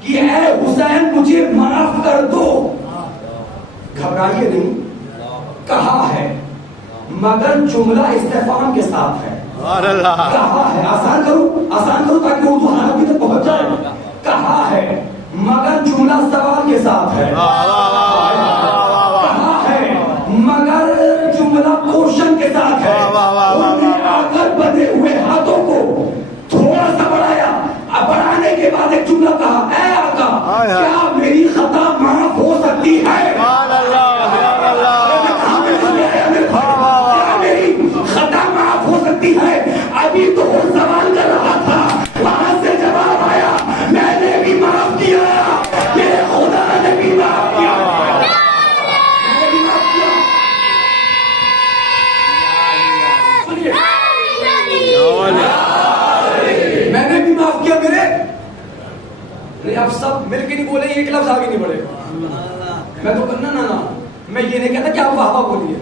کہ اے حسین مجھے معاف کر دو. گھبرائیے نہیں, کہا ہے مگر جملہ استفہام کے ساتھ ہے. کہا ہے, آسان کرو تاکہ اردو حالت تک پہنچ جائے. کہا ہے مگر جملہ سوال کے ساتھ ہے. کہا ہے مگر جملہ کوشچن کے ساتھ ہے. انہوں نے آ کر بندے ہوئے ہاتھوں کو تھوڑا سا بڑھایا, اب بڑھانے کے بعد ایک جملہ کہا اے آقا کیا میری خطا معاف ہو سکتی ہے؟ خطا معاف ہو سکتی ہے. ابھی تو وہ سوال کر رہا تھا, وہاں سے جواب آیا میں نے بھی معاف کیا, میرے خدا نے بھی معاف کیا, میں نے بھی معاف کیا. میں نے بھی معاف کیا میرے. نہیں اب سب مل کے نہیں بولے, ایک لفظ آگے نہیں بڑھے. میں تو کرنا نا میں یہ نہیں کہتا کہ آپ واہ واہ بولیے,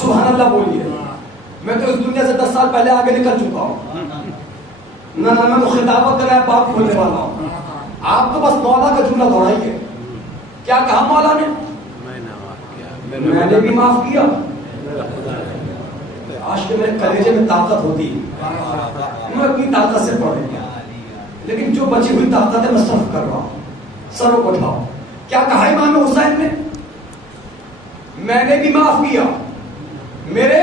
سبحان اللہ بولیے. میں تو اس دنیا سے 10 سال پہلے آگے نکل چکا ہوں. نہ میں تو خطابت کرنا ہے باپ کھولنے والا ہوں. آپ تو بس مولا کا جملہ دوہرائیے. کیا کہا مولا نے؟ میں نے بھی معاف کیا. آج کے میرے کلیجے میں طاقت ہوتی, میں اپنی طاقت سے پڑھ گیا, لیکن جو بچی ہوئی طاقت ہے میں صرف کر رہا ہوں. سروں کو اٹھاؤ. کیا کہا امام حسین نے؟ میں نے بھی معاف کیا, میرے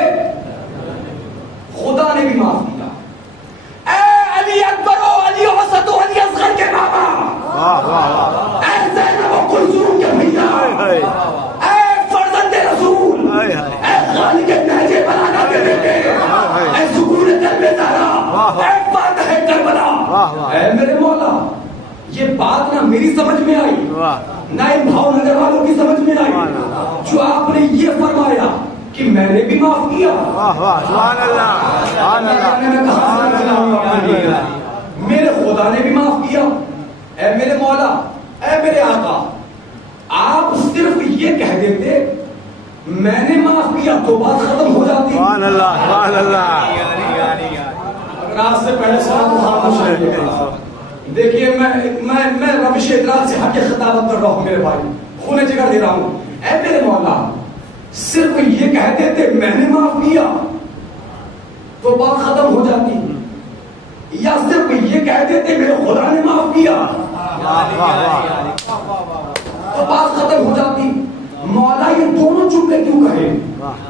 خدا نے بھی معاف کیا. اے علی اکبر و علی وسط و علی اصغر کے بابا, اے زینب و کلثوم کے بھیا, اے فرزند رسول, اے خالق نہج بلاغہ کے بیٹے, اے سکون قلب زہرا, اے فاتح کربلا, اے میرے مولا. یہ بات نہ میری سمجھ میں آئی نہ ان بھاؤ نگر والوں کی سمجھ میں آئی, جو آپ نے یہ فرمایا کہ میں نے بھی معاف کیا. میرے خدا نے بھی معاف کیا. اے میرے مولا, اے میرے آقا, آپ صرف یہ کہہ دیتے میں نے معاف کیا تو بات ختم ہو جاتی. اگر آج سے پہلے سلام خاموش رہیے. دیکھیے میں روش ادراک سے ہٹ کے خطابت کر رہا ہوں میرے بھائی, خون جگر دے رہا ہوں. اے میرے مولا, صرف یہ کہہ دیتے میں نے معاف کیا تو بات ختم ہو جاتی, یا صرف یہ کہہ دیتے میرے خدا نے معاف کیا تو بات ختم ہو جاتی. مولا یہ دونوں جملے کیوں کہے؟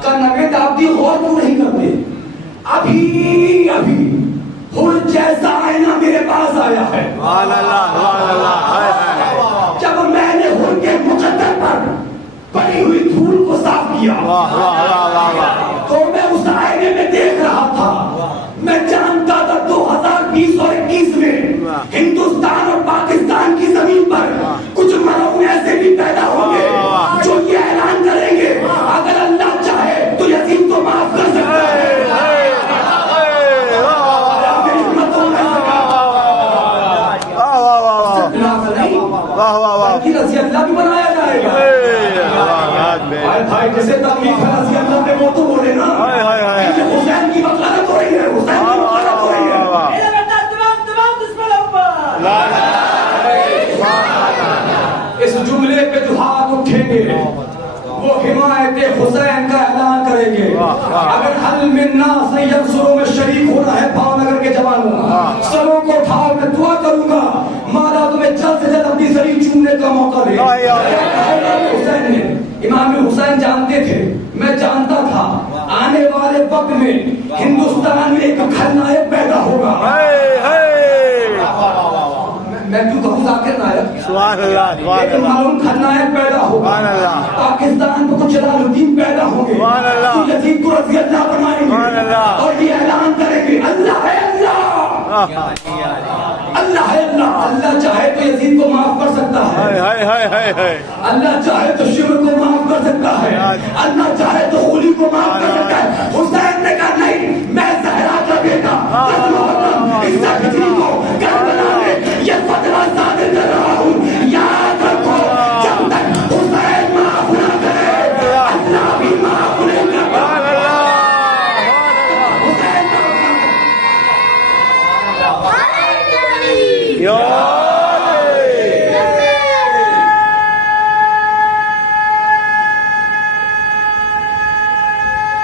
کنگے دابدی غور کیوں نہیں کرتے؟ ابھی حر جیسا آئینہ میرے پاس آیا ہے. جب میں نے حر کے مقدر پر پڑی ہوئی دھول کو صاف کیا تو میں اس آئینے میں دیکھ رہا تھا, میں جانتا تھا 2020 اور 21 میں ہندوستان اور پاکستان کی زمین پر کچھ مرحوم ایسے بھی پیدا ہوں گے جو یہ اعلان کریں گے اگر اللہ چاہے تو یتیم کو معاف کر سکتا ہے. رضی اللہ بھی بنایا جائے گا. بھائی جیسے تکلیف ہے رضی اللہ پہ وہ تو بولے نا, حسین کی وکالت ہو رہی ہے, حسین کی وکالت ہو رہی ہے. اس جملے پہ جو ہاتھ اٹھیں گے وہ حمایت حسین کا اعلان کریں گے. اگر حل میں ناس ینصروں میں شریک ہونا ہے بھاؤ نگر کے جوانوں, سروں کو اٹھاؤ, میں دعا کروں گا مولا تمہیں جلد سے جلد اپنی زمین چومنے کا موقع دے. حسین نے, امام حسین جانتے تھے, میں جانتا تھا آنے والے وقت میں ہندوستان میں ایک خلنائک پیدا ہوگا. میں کیوں کہوں آخر نائک؟ سبحان اللہ ایک معلوم خلنائک پیدا ہوگا. سبحان اللہ. پاکستان میں کچھ جلال الدین پیدا ہوں گے سبحان اللہ. جو یزید کو رضی اللہ بنائیں گے سبحان اللہ. اور یہ اعلان کریں گے اللہ ہے اللہ، اللہ ہے اللہ. اللہ چاہے تو یزید کو معاف کر سکتا ہے، اللہ چاہے تو شمر کو معاف کر سکتا ہے، اللہ چاہے تو ہولی کو معاف کر سکتا ہے. حسین نے کہا نہیں، میں زہرا کا بیٹا عیسیٰ کی جی کو کربلا میں یہ فتویٰ صادر کر رہا ہوں. یاد رکھو جب تک حسین معاف نہ کرے اللہ بھی معاف نہیں کرتا.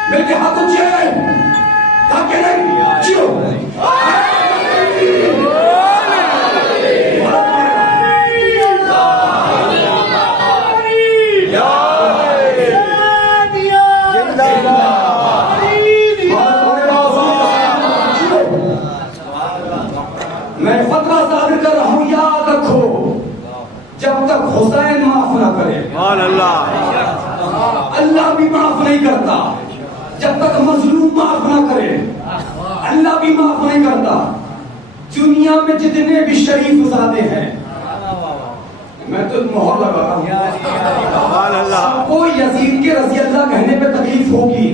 مل کے ہاتھ اونچے تاکہ نہیں جیو. میں فتویٰ صادر کر رہا ہوں، یاد رکھو جب تک حسین معاف نہ کرے اللہ بھی معاف نہیں کرتا. جب تک مظلوم معاف نہ کرے اللہ بھی معاف نہیں کرتا. دنیا میں جتنے بھی شریف زادے ہیں، میں تو مہر لگا رہا ہوں، سب کو یزید کے رضی اللہ کہنے پہ تکلیف ہوگی.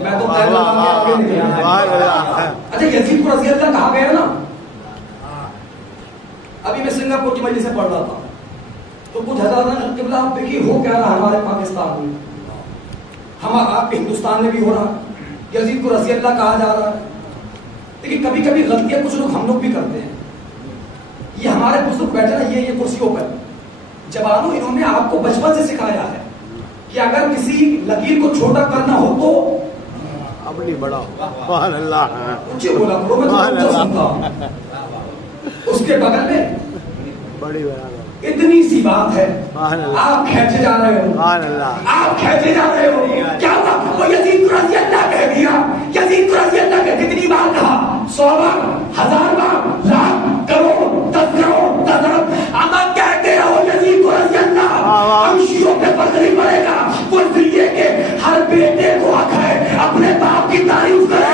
میں تو اچھا یزید کو رضی اللہ کہا گیا نا. ابھی میں سنگاپور کی مجلس سے پڑھ رہا تھا تو کچھ حضرات قبلہ آپ دیکھیے ہو کیا رہا ہمارے پاکستان میں، ہمارا آپ کے ہندوستان میں بھی ہو رہا. یزید کو رضی اللہ کہا جا رہا ہے. لیکن کبھی کبھی غلطیاں کچھ لوگ ہم لوگ بھی کرتے ہیں. یہ ہمارے بزرگ بیٹھے نا یہ کرسیوں پر، جوانوں انہوں نے آپ کو بچپن سے سکھایا ہے کہ اگر کسی لکیر کو چھوٹا کرنا ہو تو اپنی بڑا. سبحان اللہ. اونچے بولا کرو، میں تو سنتا ہوں. اس کے بغل میں بڑی اتنی سی بات ہے، آپ کھینچے جا رہے ہو، آپ کھینچے جا رہے ہو. کیا ہوا؟ وہ یزید کو رضی اللہ کہہ دیا. یزید کو رضی اللہ کہہ کتنی بار کہا؟ 100 بار، 1000 بار، لاکھ، کروڑ، 10 کروڑ، 10 ارب. اما کہتے رہو یزید کو رضی اللہ. ہم شیعوں پہ فرق نہیں پڑے گا. وہ اس لیے کہ ہر بیٹے کو حق ہے اپنے باپ کی تعریف کرے.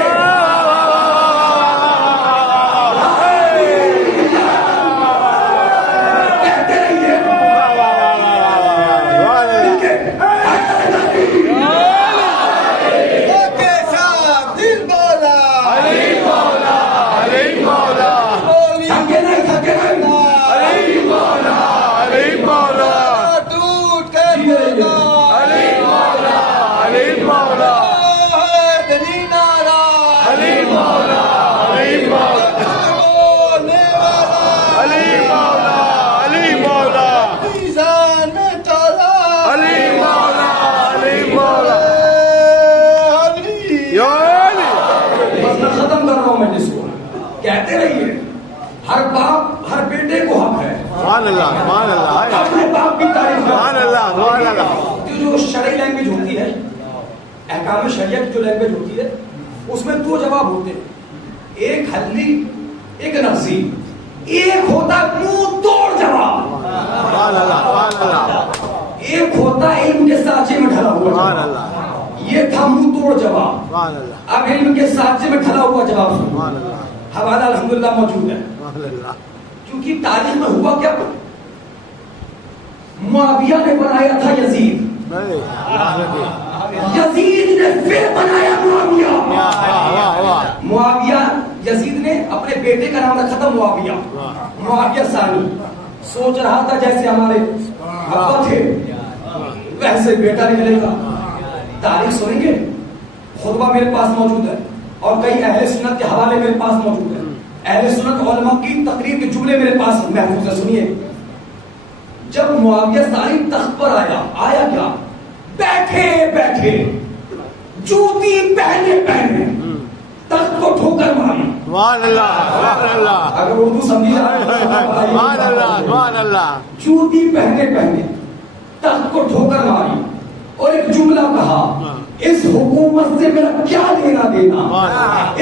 کہتے رہیے ہر باپ ہر بیٹے کو حق ہے اپنے باپ کی تعریف. جو شرعی لینگویج ہوتی ہے، احکام شریعت کی جو لینگویج ہوتی ہے، اس میں 2 جواب ہوتے ہیں، ایک حلی ایک نفسی. ایک ہوتا منہ توڑ جواب، ایک ہوتا علم کے سانچے میں ڈھلا ہوا جواب. یہ تھا منہ توڑ جواب. اب علم کے سانچے میں ڈھلا ہوا جواب سنو. حوالہ الحمدللہ موجود ہے. کیونکہ تاریخ میں ہوا کیا، معاویہ نے بنایا تھا یزید، یزید نے پھر بنایا معاویہ. یزید نے اپنے بیٹے کا نام رکھا تھا معاویہ، معاویہ ثانی. سوچ رہا تھا جیسے ہمارے ابا تھے ویسے بیٹا نکلے گا. تاریخ سنیں گے، خطبہ میرے پاس موجود ہے اور کئی اہل سنت کے حوالے میرے پاس موجود ہیں. اہل سنت علماء کی تقریر کے جملے میرے پاس محفوظ ہے. سنیے، جب معاویہ ثانی تخت پر آیا کیا؟ بیٹھے بیٹھے جوتی پہنے پہنے تخت کو ٹھوکر ماری. اگر اردو سمجھی جوتی پہنے پہنے تخت کو ٹھوکر ماری اور ایک جملہ کہا، اس حکومت سے میرا کیا لینا دینا؟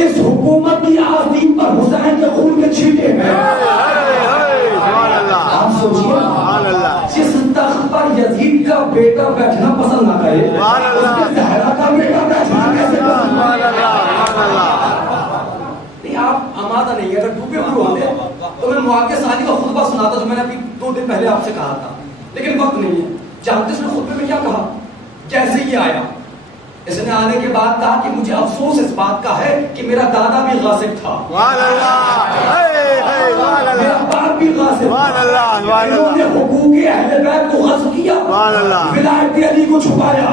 اس حکومت کی آستین پر حسین کے خون کے چھینٹے ہیں. آپ سوچیے جس تخت پر یزید کا بیٹا بیٹھنا پسند نہ کرے اس کے زہرا کا بیٹا بیٹھنا کیسے پسند نہیں؟ آپ آمادہ نہیں. اگر ڈوبے ہوئے ہوتے تو میں معاویہ ثانی کا خطبہ سناتا جو میں نے ابھی 2 دن پہلے آپ سے کہا تھا, لیکن وقت نہیں ہے. جانتے اس نے خطبے میں کیا کہا؟ جیسے یہ آیا اس نے آنے کے بعد کہا کہ مجھے افسوس اس بات کا ہے کہ میرا دادا بھی غاصب تھا, میرا باپ بھی غاصب تھا, انہوں نے حقوق اہل بیت کو غصب کیا, ولایت علی کو چھپایا.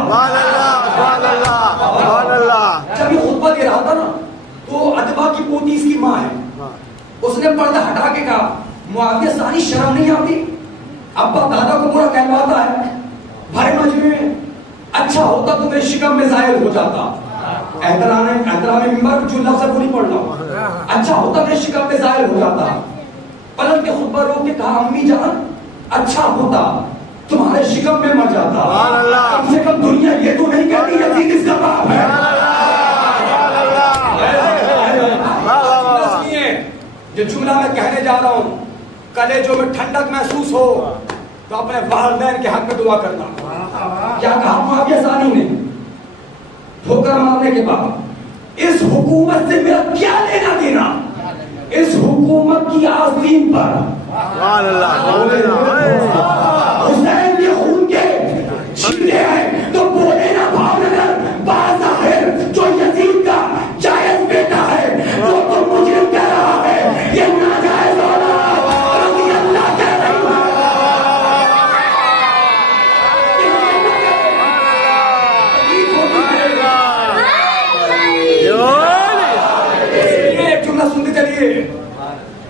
جب یہ خطبہ دے رہا تھا نا تو اتبا کی پوتی اس کی ماں ہے, اس نے پردہ ہٹا کے کہا معاویہ ثانی شرم نہیں آتی؟ ابا دادا کو برا کہلواتا ہے بھائی مجمع میں, اچھا ہوتا تو میرے شکم میں ظاہر ہو جاتا. احترام ممبر جو لفظ کو نہیں پڑھ رہا ہوں, اچھا ہوتا میرے شکم میں ظاہر ہو جاتا. پلٹ کے خطبہ روک کے کہا امی جان اچھا ہوتا تمہارے شکم میں مر جاتا, کم سے کم دنیا یہ تو نہیں کہتی یزید اس کا باپ ہے. جو جملہ میں کہنے جا رہا ہوں کلیجوں میں ٹھنڈک محسوس ہو تو اپنے والدین کے حق میں دعا کرنا. کیا کہا معاویہ ثانی نے ٹھوکر مارنے کے بعد؟ اس حکومت سے میرا کیا لینا دینا؟ اس حکومت کی آستین پر حسین کے خون کے چھینٹے ہیں تو بولے نا بھاونگر باظاہر جو یزید کا جائز بیٹا ہے جو تو مجرم کہہ رہا ہے یہ ناجائز اولاد رضی اللہ کہہ رہی ہے. ایک جملہ سنتے چلیے,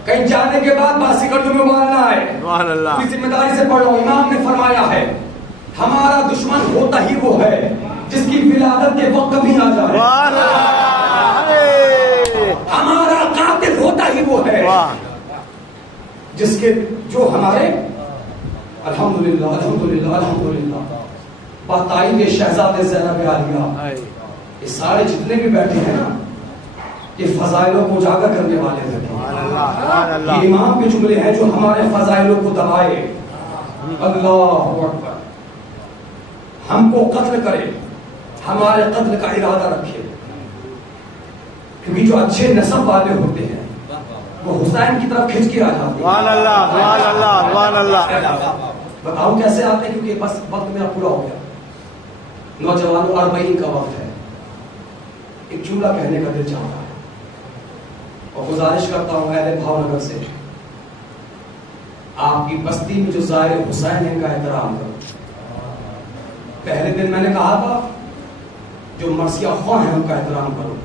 کہیں جانے کے بعد باسی کردوں میں ابالنا ہے. پوری ذمہ داری سے پڑھ رہا ہوں. امام نے فرمایا ہے ہمارا دشمن ہوتا ہی وہ ہے جس کی ولادت کے وقت کبھی نہ جائے. ہمارا قاتل ہوتا ہی وہ ہے جس کے جو ہمارے الحمدللہ الحمدللہ الحمدللہ بتائیے شہزادے زینب عالیہ یہ سارے جتنے بھی بیٹھے ہیں نا یہ فضائلوں کو اجاگر کرنے والے ہیں. یہ امام کے جملے ہیں جو ہمارے فضائلوں کو دبائے. اللہ اکبر. ہم کو قتل کرے, ہمارے قتل کا ارادہ رکھے, کیونکہ جو اچھے نسب والے ہوتے ہیں وہ حسین کی طرف کھنچ کے آ جاتے ہیں. بتاؤں کیسے آتے ہیں؟ کیونکہ بس وقت میرا پورا ہو گیا. نوجوانوں 40 کا وقت ہے. ایک جملہ کہنے کا دل چاہتا ہے اور گزارش کرتا ہوں اہل بھاونگر سے, آپ کی بستی میں جو زائر حسین ہیں کا احترام کرو. پہلے دن میں نے کہا تھا جو مرثیہ خواہ ہیں ان کا احترام کرو,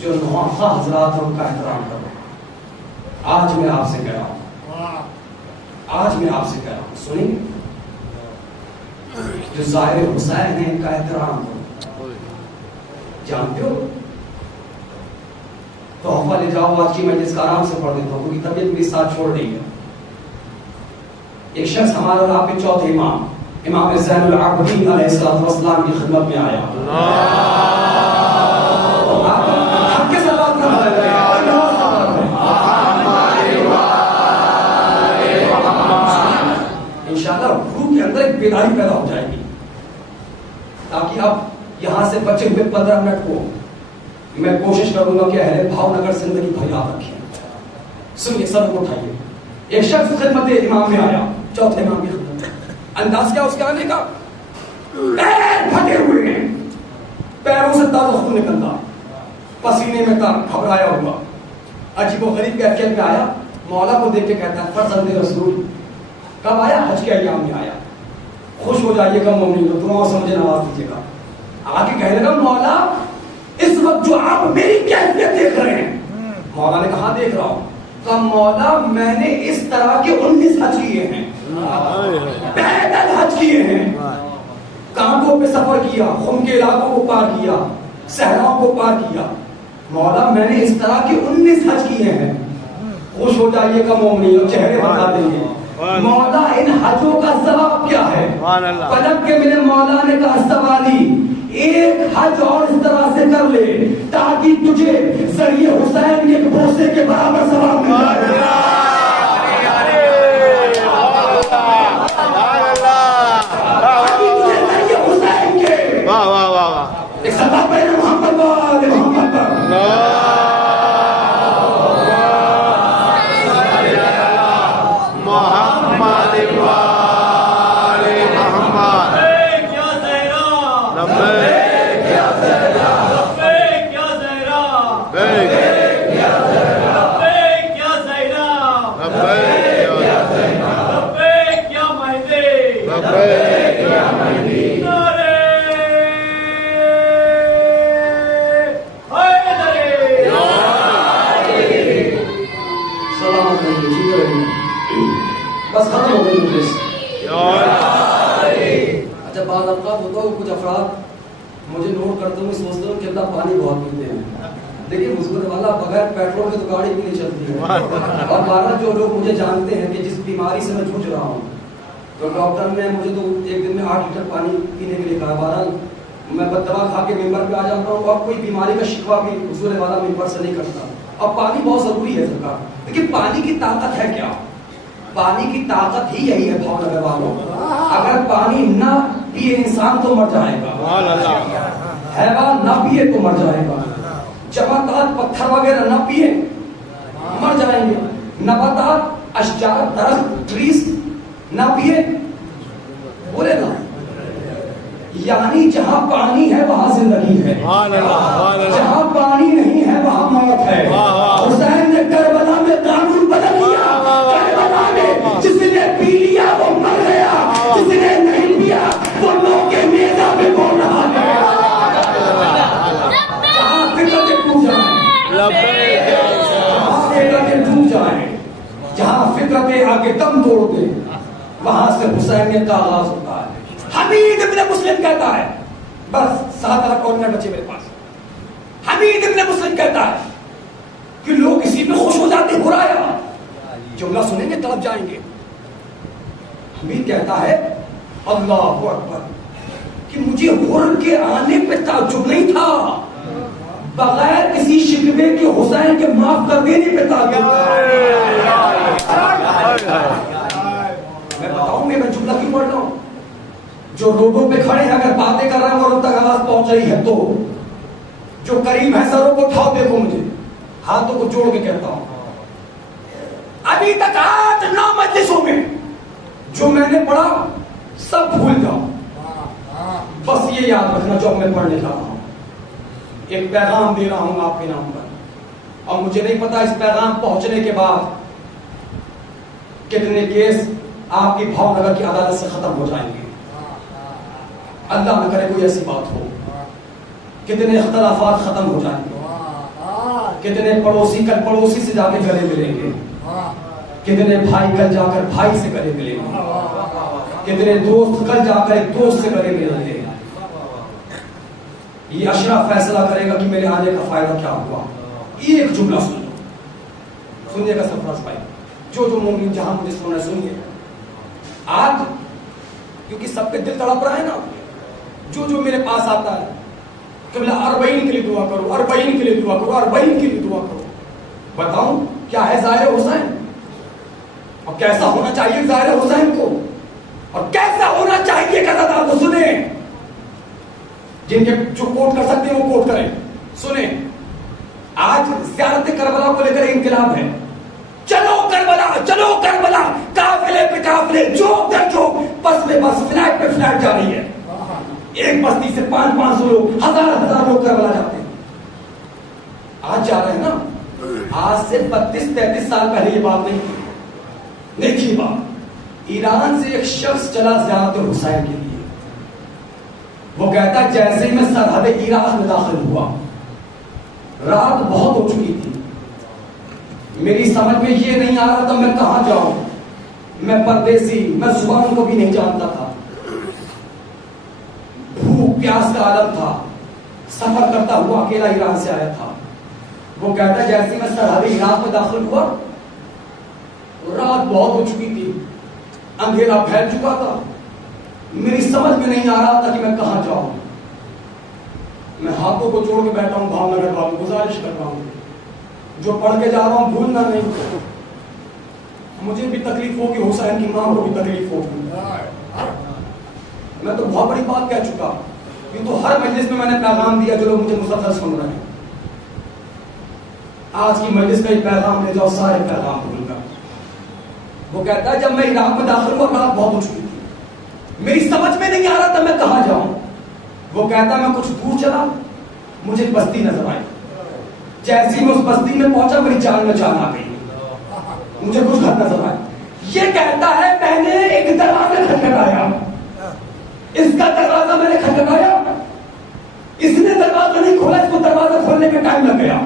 جو نواخواہ حضرات ہیں ان کا احترام کرو. آج میں آپ سے کہہ رہا ہوں, آج میں آپ سے کہہ رہا ہوں, سنیں جو زائر حسین ہیں ان کا احترام کرو. جانتے ہو تحفہ لے جاؤ, آج کی مجلس کا آرام سے پڑھ دیتا ہوں کیونکہ طبیعت میری ساتھ چھوڑ رہی ہے. ایک شخص ہمارے اور آپ کے چوتھے امام امام زین العابدین علیہ السلام کی خدمت میں آیا. ہم کے ساتھ نہ بدل انشاءاللہ روح کے اندر ایک بیداری پیدا ہو جائے گی, تاکہ اب یہاں سے بچے ہوئے 15 منٹ کو میں کوشش کروں گا کہ اہل بھاونگر زندگی بھر یاد رکھیں. سنیے, سب کو اٹھائیے. ایک شخص خدمت امام میں آیا, چوتھے امام کی خدمت میں. انداز کیا اس کے آنے کا؟ پیر پھٹے ہوئے ہیں, پیروں سے تازہ خون نکلتا, پسینے میں گھبرایا ہوا, عجیب و غریب کیفیت میں آیا. مولا کو دیکھ کے کہتا ہے فرزند رسول کب آیا؟ حج کے ایام میں آیا. خوش ہو جائیے گا مومنین, دعاؤں سے مجھے نواز دیجیے گا. آگے کہنے لگا مولا اس وقت جو آپ میری کیفیت دیکھ رہے ہیں. مولا نے کہا دیکھ رہا ہوں. کہا مولا میں نے اس طرح کے 19 حج کیے ہیں, پیدل حج کیے ہیں, کانگوں پہ سفر کیا, خم کے علاقوں کو پار کیا, صحراؤں کو پار کیا. مولا میں نے اس طرح کے 19 حج کیے ہیں. خوش ہو جائیے گا مومنین, چہرے بتا دیں گے. مولا ان حجوں کا ثواب کیا ہے؟ پلک کے میرے مولا نے کہا سوالی ایک حج اور اس طرح سے کر لے تاکہ تجھے ذریعے حسین کے بوسے کے برابر ثواب مل جائے. واہ واہ واہ واہ. ایک سطح پہ محمد وال محمد پر محمد وال محمد. لبیک یا زہرا. لبیک یا بس ختم ہو گئی مجلس. اچھا بعض اوقات ہوتا ہے کچھ افراد مجھے نوٹ کرتے ہوئے سوچتے ہوں کہ اللہ پانی بہت پیتے ہیں، لیکن مصیبت والا بغیر پیٹرول کے تو گاڑی بھی نہیں چلتی ہے. اور بارہ جو لوگ مجھے جانتے ہیں کہ جس بیماری سے میں جھوج رہا ہوں، تو ڈاکٹر نے مجھے تو ایک دن میں 8 لیٹر پانی پینے کے لیے کہا. بہرحال میں دوا کھا کے ممبر پہ آ جاتا ہوں اور کوئی بیماری کا شکوہ بھی حضور والا ممبر سے نہیں کرتا. اور پانی بہت ضروری ہے سرکار، لیکن پانی کی طاقت ہے کیا؟ پانی کی طاقت ہی یہی ہے بھاؤ نگر والوں. اگر پانی نہ پیے انسان تو مر جائے گا، حیوان نہ پیے تو مر جائے گا، جمادات پتھر وغیرہ نہ پیے مر جائیں گے، نباتات اشجار درخت ٹریز نہ پیے بولے نا. یعنی جہاں پانی ہے وہاں زندگی ہے، جہاں پانی نہیں ہے وہاں موت ہے. حسین نے کربلا میں قانون بدل دیا. کربلا میں جس نے پی لیا وہ مر گیا، جس نے نہیں پیا وہ لوگ کے میزا پہ بول رہا ہے. جہاں فطرتیں ٹوٹ جائیں، جہاں فطرتیں ٹوٹ جائیں، جہاں فطرتیں آ کے دم توڑ دیں، وہاں سے حسینیت کا آغاز ہوتا ہے. حمید ابن مسلم کہتا ہے، بس 7 اور میں بچے میرے پاس. حمید ابن مسلم کہتا ہے کہ لوگ اسی پہ خوش ہو جاتے ہیں. برایا جملہ سنیں گے تڑپ جائیں گے. حمید کہتا ہے اللہ اکبر کہ مجھے حرم کے آنے پہ تعجب نہیں تھا، بغیر کسی شکوے کے حسین کے معاف کر دینے پہ تعجب تھا. میں بتاؤں میں جملہ کیوں پڑھ رہا ہوں؟ جو روڈوں پہ کھڑے ہیں اگر باتیں کر رہے ہیں اور ان تک آواز پہنچ رہی ہے تو جو قریب ہے سروں کو اٹھاؤ، دیکھو مجھے ہاتھوں کو جوڑ کے کہتا ہوں ابھی تک 8-9 مجلسوں میں جو میں نے پڑھا سب بھول جاؤ. بس یہ یاد رکھنا جو میں پڑھنے جا رہا ہوں. ایک پیغام دے رہا ہوں آپ کے نام پر، اور مجھے نہیں پتا اس پیغام پہنچنے کے بعد کتنے کیس آپ کی بھاؤ نگر کی عدالت سے ختم ہو جائیں گے. اللہ نہ کرے کوئی ایسی بات ہو. کتنے اختلافات ختم ہو جائیں گے، کتنے پڑوسی کل پڑوسی سے جا کے گلے ملیں گے، کتنے بھائی کل جا کر بھائی سے گلے ملیں گے، کتنے دوست کل جا کر ایک دوست سے گلے ملیں گے. یہ اشرف فیصلہ کرے گا کہ میرے آنے کا فائدہ کیا ہوا. یہ ایک جملہ سنیے گا سرفراز بھائی، جو مومن جہاں مجھے سننا سنیے. آج کیونکہ سب کے دل تڑپ رہا ہے نا، جو میرے پاس آتا ہے کہ بلا 40 کے لیے دعا کرو، 40 کے لیے دعا کرو، 40 کے لیے دعا کرو. بتاؤں کیا ہے ظاہر حسین اور کیسا ہونا چاہیے ظاہر حسین کو، اور کیسا ہونا چاہیے کہ آپ کو سنیں. جن کے جو کوٹ کر سکتے ہیں وہ کوٹ کریں. سنیں، آج زیارت کربلا کو لے کر انقلاب ہے. چلو کربلا، چلو کربلا، قافلے پہ قافلے، جو در جو، بس میں بس، فلائٹ پہ فلائٹ جا رہی ہے. ایک بستی سے 500 لوگ، 1000 لوگ کربلا جاتے ہیں. آج جا رہے ہیں نا. آج سے 32-33 سال پہلے یہ بات نہیں تھی. دیکھیے بات، ایران سے ایک شخص چلا زیارت حسین کے لیے. وہ کہتا جیسے میں سرحد عراق میں داخل ہوا، رات بہت ہو چکی تھی، میری سمجھ میں یہ نہیں آ رہا تھا میں کہاں جاؤں. میں پردیسی، میں زبان کو بھی نہیں جانتا تھا، بھوک پیاس کا عالم تھا، سفر کرتا ہوا اکیلا ایران سے آیا تھا. وہ کہتا جیسے میں سرحد عراق میں داخل ہوا، رات بہت ہو چکی تھی، اندھیرا پھیل چکا تھا، میری سمجھ میں نہیں آ رہا تھا کہ میں کہاں جاؤں. میں ہاتھوں کو جوڑ کے بیٹھا ہوں بھاؤ نگر والوں گزارش کر رہا ہوں جو پڑھ کے جا رہا ہوں بھولنا نہیں. مجھے بھی تکلیف ہوگی, حسین کی ماں کو بھی تکلیف ہوگی. میں تو بہت بڑی بات کہہ چکا, یہ تو ہر مجلس میں نے پیغام دیا جو لوگ مجھے مسلسل سن رہے ہیں. آج کی مجلس کا یہ پیغام لے جاؤ, سارے پیغام بھول کر. وہ کہتا ہے جب میں عراق میں داخل ہوا رات بہت ہو چکی تھی, میری سمجھ میں نہیں آ رہا تھا میں کہاں جاؤں. وہ کہتا ہے میں کچھ دور چلا, مجھے بستی نظر آئی. جیسی میں اس بستی میں پہنچا میری جان میں جان آ گئی, مجھے کچھ گھر نظر آیا. یہ کہتا ہے میں نے ایک دروازہ کھٹکھٹایا, اس کا دروازہ میں نے کھٹکھٹایا, اس نے دروازہ نہیں کھولا, اس کو دروازہ کھولنے میں ٹائم لگ گیا.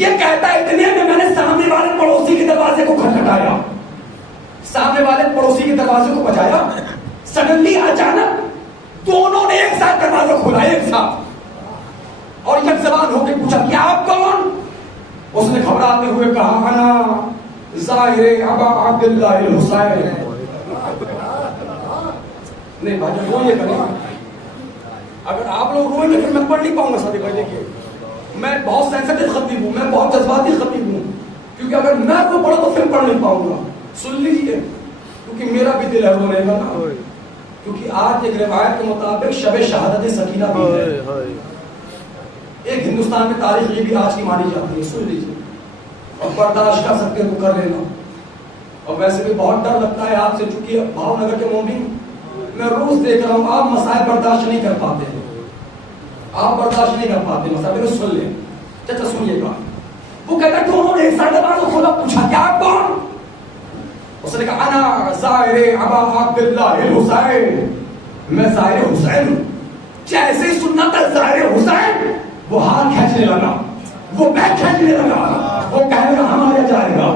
یہ کہتا ہے اتنے میں نے سامنے والے پڑوسی کے دروازے کو کھٹکھٹایا, سامنے والے پڑوسی کے دروازے کو بجایا. سڈنلی اچانک دونوں نے ایک ساتھ دروازہ کھولا, ایک ساتھ, اور یک زبان ہو کے پوچھا کہ آپ کون؟ اس نے گھبراتے ہوئے کہا انا ظاہر ابا عبداللہ الحسین. نہیں بھائی روئیے گا نہیں, اگر آپ لوگ روئیں گے پھر میں پڑھ نہیں پاؤں گا. ساتھی بھائی دیکھیے میں بہت سینسٹیو خطیب ہوں, میں بہت جذباتی خطیب ہوں, کیونکہ اگر میں کو پڑھا تو پھر پڑھ نہیں پاؤں گا. سن لیجیے کیونکہ میرا بھی دل ہے رونے کا نا, کیونکہ آج ایک روایت کے مطابق شب شہادت سکینہ بھی ہے. ایک ہندوستان میں تاریخ یہ بھی آج کی مانی جاتی ہے. سن لیجیے اور برداشت کر سکتے تو کر لینا. اور ویسے بھی بہت ڈر لگتا ہے آپ سے, چونکہ بھاؤ نگر کے مومن میں روز دیکھ رہا ہوں آپ مسائل برداشت نہیں کر پاتے, آپ برداشت نہیں کر پاتے مسائل. سن لیں چچا, سنیے گا. وہ کہتا ہے کہ انہوں نے ایک ساتھ دروازہ کھولا, پوچھا کیا آپ کون؟ اس نے کہا انا ظاہر ابا عبداللہ الحسین, میں ظاہر حسین ہوں. جیسے ہی سننا تھا ظاہر حسین, وہ ہاتھ کھینچنے لگا, وہ بیگ کھینچنے لگا, وہ کہنے لگا ہمارے جائے گا,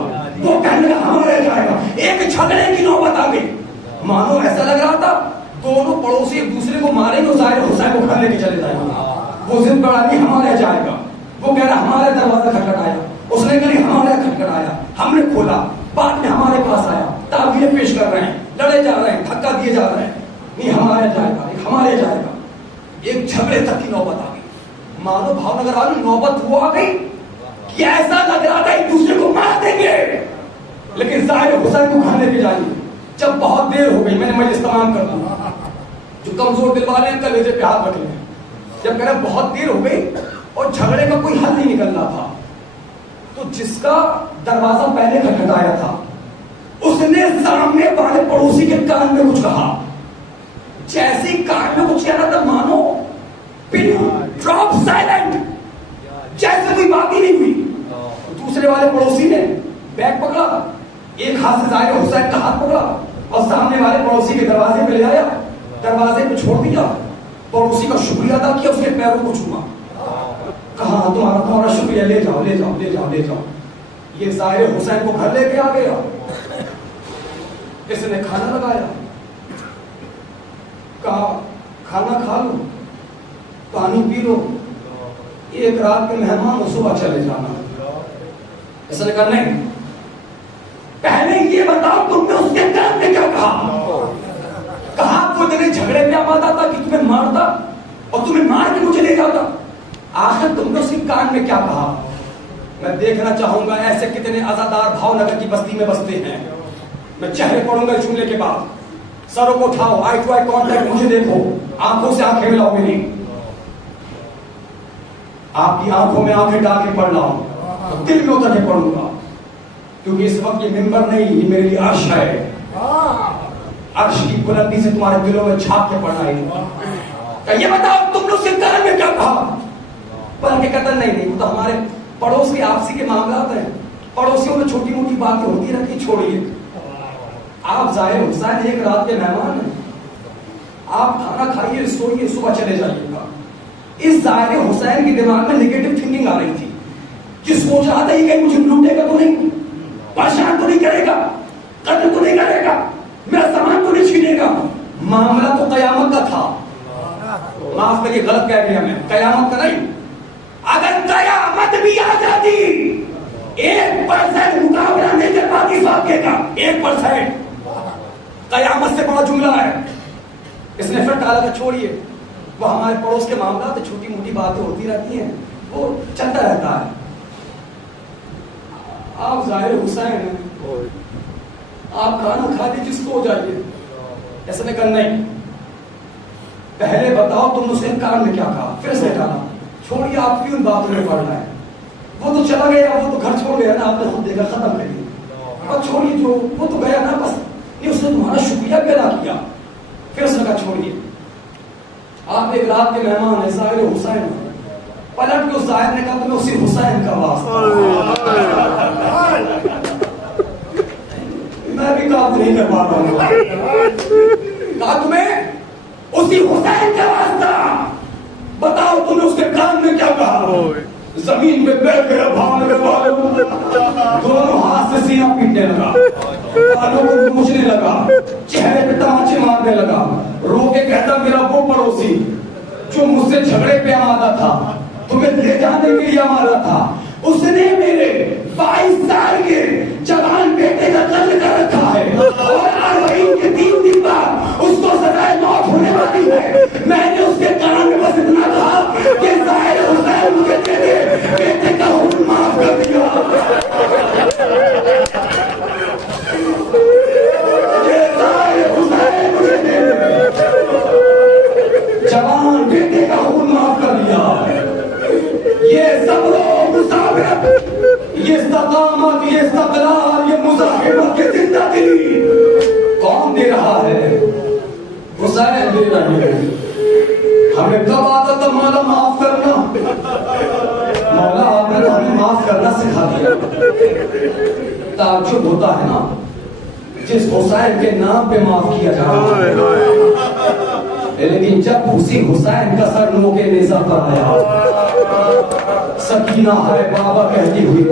وہ کہنے لگا ہمارے جائے گا. ایک جھگڑے کی نوبت آ گئی. مانو ایسا لگ رہا تھا دونوں پڑوسی ایک دوسرے کو ماریں گے, ظاہر حسین کو گھر لے کے چلے جائیں گے. وہ ضد پڑا نہیں ہمارے جائے گا. وہ کہہ رہا ہمارے دروازہ کھٹکھٹایا, اس نے کہا ہمارے کھٹکھٹایا, ہم نے کھولا, بعد میں ہمارے پاس آیا, تعبیریں پیش کر رہے ہیں, لڑے جا رہے ہیں, دھکا دیے جا رہے ہیں. نہیں ہمارے جائے گا, ہمارے جائے گا. ایک جھگڑے تک کی نوبت آ گئی. مانو بھاؤ نگر والی نوبت وہ آ گئی کہ ایسا لگ رہا تھا ایک دوسرے کو مار دیں گے, لیکن ظاہر حسین کو گھر لے کے جائیں گے. جب بہت دیر ہو گئی, میں نے مجلس تمام کر دوں, جو کمزور دل والے ہیں کلیجے پہ ہاتھ رکھ لیں. جب کہہ رہے بہت دیر ہو گئی اور جھگڑے کا کوئی حل نہیں نکل رہا تھا, تو جس کا دروازہ پہلے کھٹکھٹایا تھا اس نے سامنے والے پڑوسی کے کان میں کچھ کہا. جیسے ہی کان میں کچھ کہہ رہا تھا مانو پن ڈراپ سائلنٹ, جیسے کوئی بات ہی نہیں ہوئی. دوسرے والے پڑوسی نے بیگ پکڑا, ایک ہاتھ سے ظاہر حسین کا ہاتھ پکڑا اور سامنے والے پڑوسی کے دروازے پہ لے آیا, دروازے پہ چھوڑ دیا, پڑوسی کا شکریہ ادا کیا, اس کے پیروں کو چھوا, کہا تمہارا شکریہ, لے جاؤ لے جاؤ لے جاؤ لے جاؤ. یہ ظاہر حسین کو گھر لے کے آ گیا. اس نے کھانا لگایا, کہا کھانا کھا لو, پانی پی لو, ایک رات کے مہمان ہو, صبح چلے جانا. اس نے کہا نہیں, پہلے یہ بتاؤ تم نے اس کے کان میں کیا کہا. کہا وہ اتنے جھگڑے میں آمادہ تھا کہ تمہیں مارتا اور تمہیں مار کے مجھے لے جاتا. آخر تم نے اس کے کان میں کیا کہا. میں دیکھنا چاہوں گا ایسے کتنے عزادار بھاؤ نگر کی بستی میں بستے ہیں. میں چہرے پڑھوں گا جملے کے بعد, سروں کو اٹھاؤ, آئی ٹو آئی کانٹیکٹ, مجھے دیکھو, آنکھوں سے آنکھیں ملاؤ میری. آپ کی آنکھوں میں آنکھیں ڈال کے پڑھ رہا ہوں, دل میں اتر کے پڑھوں گا, کیونکہ اس وقت یہ ممبر نہیں, یہ میرے لیے عرش ہے. عرش کی بلندی سے تمہارے دلوں میں چھاپ کے پڑھنا ہے. یہ بتاؤ تم نے اس کے کان میں کیا کہا. پر کے قتل نہیں, وہ تو ہمارے پڑوس کے آپسی کے معاملات ہیں, پڑوسیوں میں چھوٹی موٹی باتیں ہوتی رہتی, چھوڑیے. آپ ظاہر حسین ایک رات کے مہمان ہیں, آپ کھانا کھائیے, سوئیے, صبح چلے جائیے گا. اس ظاہر حسین کے دماغ میں نیگیٹو تھنکنگ آ رہی تھی کہ سوچ رہا تھا یہ کہیں مجھے لوٹے گا تو نہیں, پریشان تو نہیں کرے گا, قتل تو نہیں کرے گا, میرا سامان تو نہیں چھینے گا. معاملہ تو قیامت کا تھا. معاف کریے غلط کہہ گیا میں, قیامت کا نہیں. اگر قیامت بھی آ جاتی 1% مقابلہ نہیں کر پاتی اس واقعے کا, 1%. قیامت سے بڑا جملہ ہے. اس نے پھر ٹالا کہ چھوڑیے, وہ ہمارے پڑوس کے معاملات چھوٹی موٹی باتیں ہوتی رہتی ہیں، وہ چلتا رہتا ہے. آپ ظاہر حسین ہیں، آپ کھانا کھا کے جس کو ہو جائیے. ایسا نے کہا نہیں، پہلے بتاؤ تم اس انکار میں کیا کہا، پھر سے ڈالا. چھوڑیے آپ کیوں ان باتوں میں پڑ رہے ہیں، وہ تو چلا گیا، وہ تو گھر چھوڑ گیا نا، آپ نے خود دیکھا، ختم کر دیا. اور چھوڑیے، جو وہ تو گیا نا، بس نہیں اس نے تمہارا شکریہ بھی ادا کیا. پھر اس نے کہا چھوڑیے، آپ ایک رات کے مہمان ہیں، ظاہر حسین. پلٹ کے اس ظاہر نے کہا تمہیں اسی حسین کا واسطہ. میں بھی کام نہیں کر پاتا ہوں. کہا تمہیں اسی حسین کا واسطہ، بتاؤ تم نے اس کے کان میں کیا کہا. زمین پہ بیٹھ گیا بھاگنے والوں، دونوں ہاتھ سے سینہ پیٹنے لگا، بالوں کو نوچنے لگا، چہرے پہ تماچے مارنے لگا. رو کے کہتا میرا وہ پڑوسی جو مجھ سے جھگڑے پہ آمادہ تھا، تمہیں لے جانے کے لیے آمادہ تھا، اس نے میرے 22 سال کے جوان بیٹے کا قتل کر رکھا ہے، اور 40 کے 3 دن بعد اس کو سزائے موت ہونے والی ہے. میں نے اس کے کان میں بس اتنا کہا کہ ظاہر حسین مجھے دے دے، بیٹے کا حکم معاف کر دیا. یہ ظاہر حسین مجھے دے دے، جوان بیٹے کا حکم معاف کر دیا. یہ صبر و مصابرت، یہ استقامت، یہ استقلال، یہ مزاحمت، یہ زندہ دلی کون دے رہا ہے؟ حسین دے رہے ہیں. ہمیں کب آتا تھا مولا معاف کرنا؟ مولا آپ نے ہمیں معاف کرنا سکھا دیا. تعجب ہوتا ہے نا جس حسین کے نام پہ معاف کیا جا رہا ہے، لیکن جب اسی حسین کا سر نو کے نیزہ پر آیا، سکینہ ہے بابا کہتی ہوئی،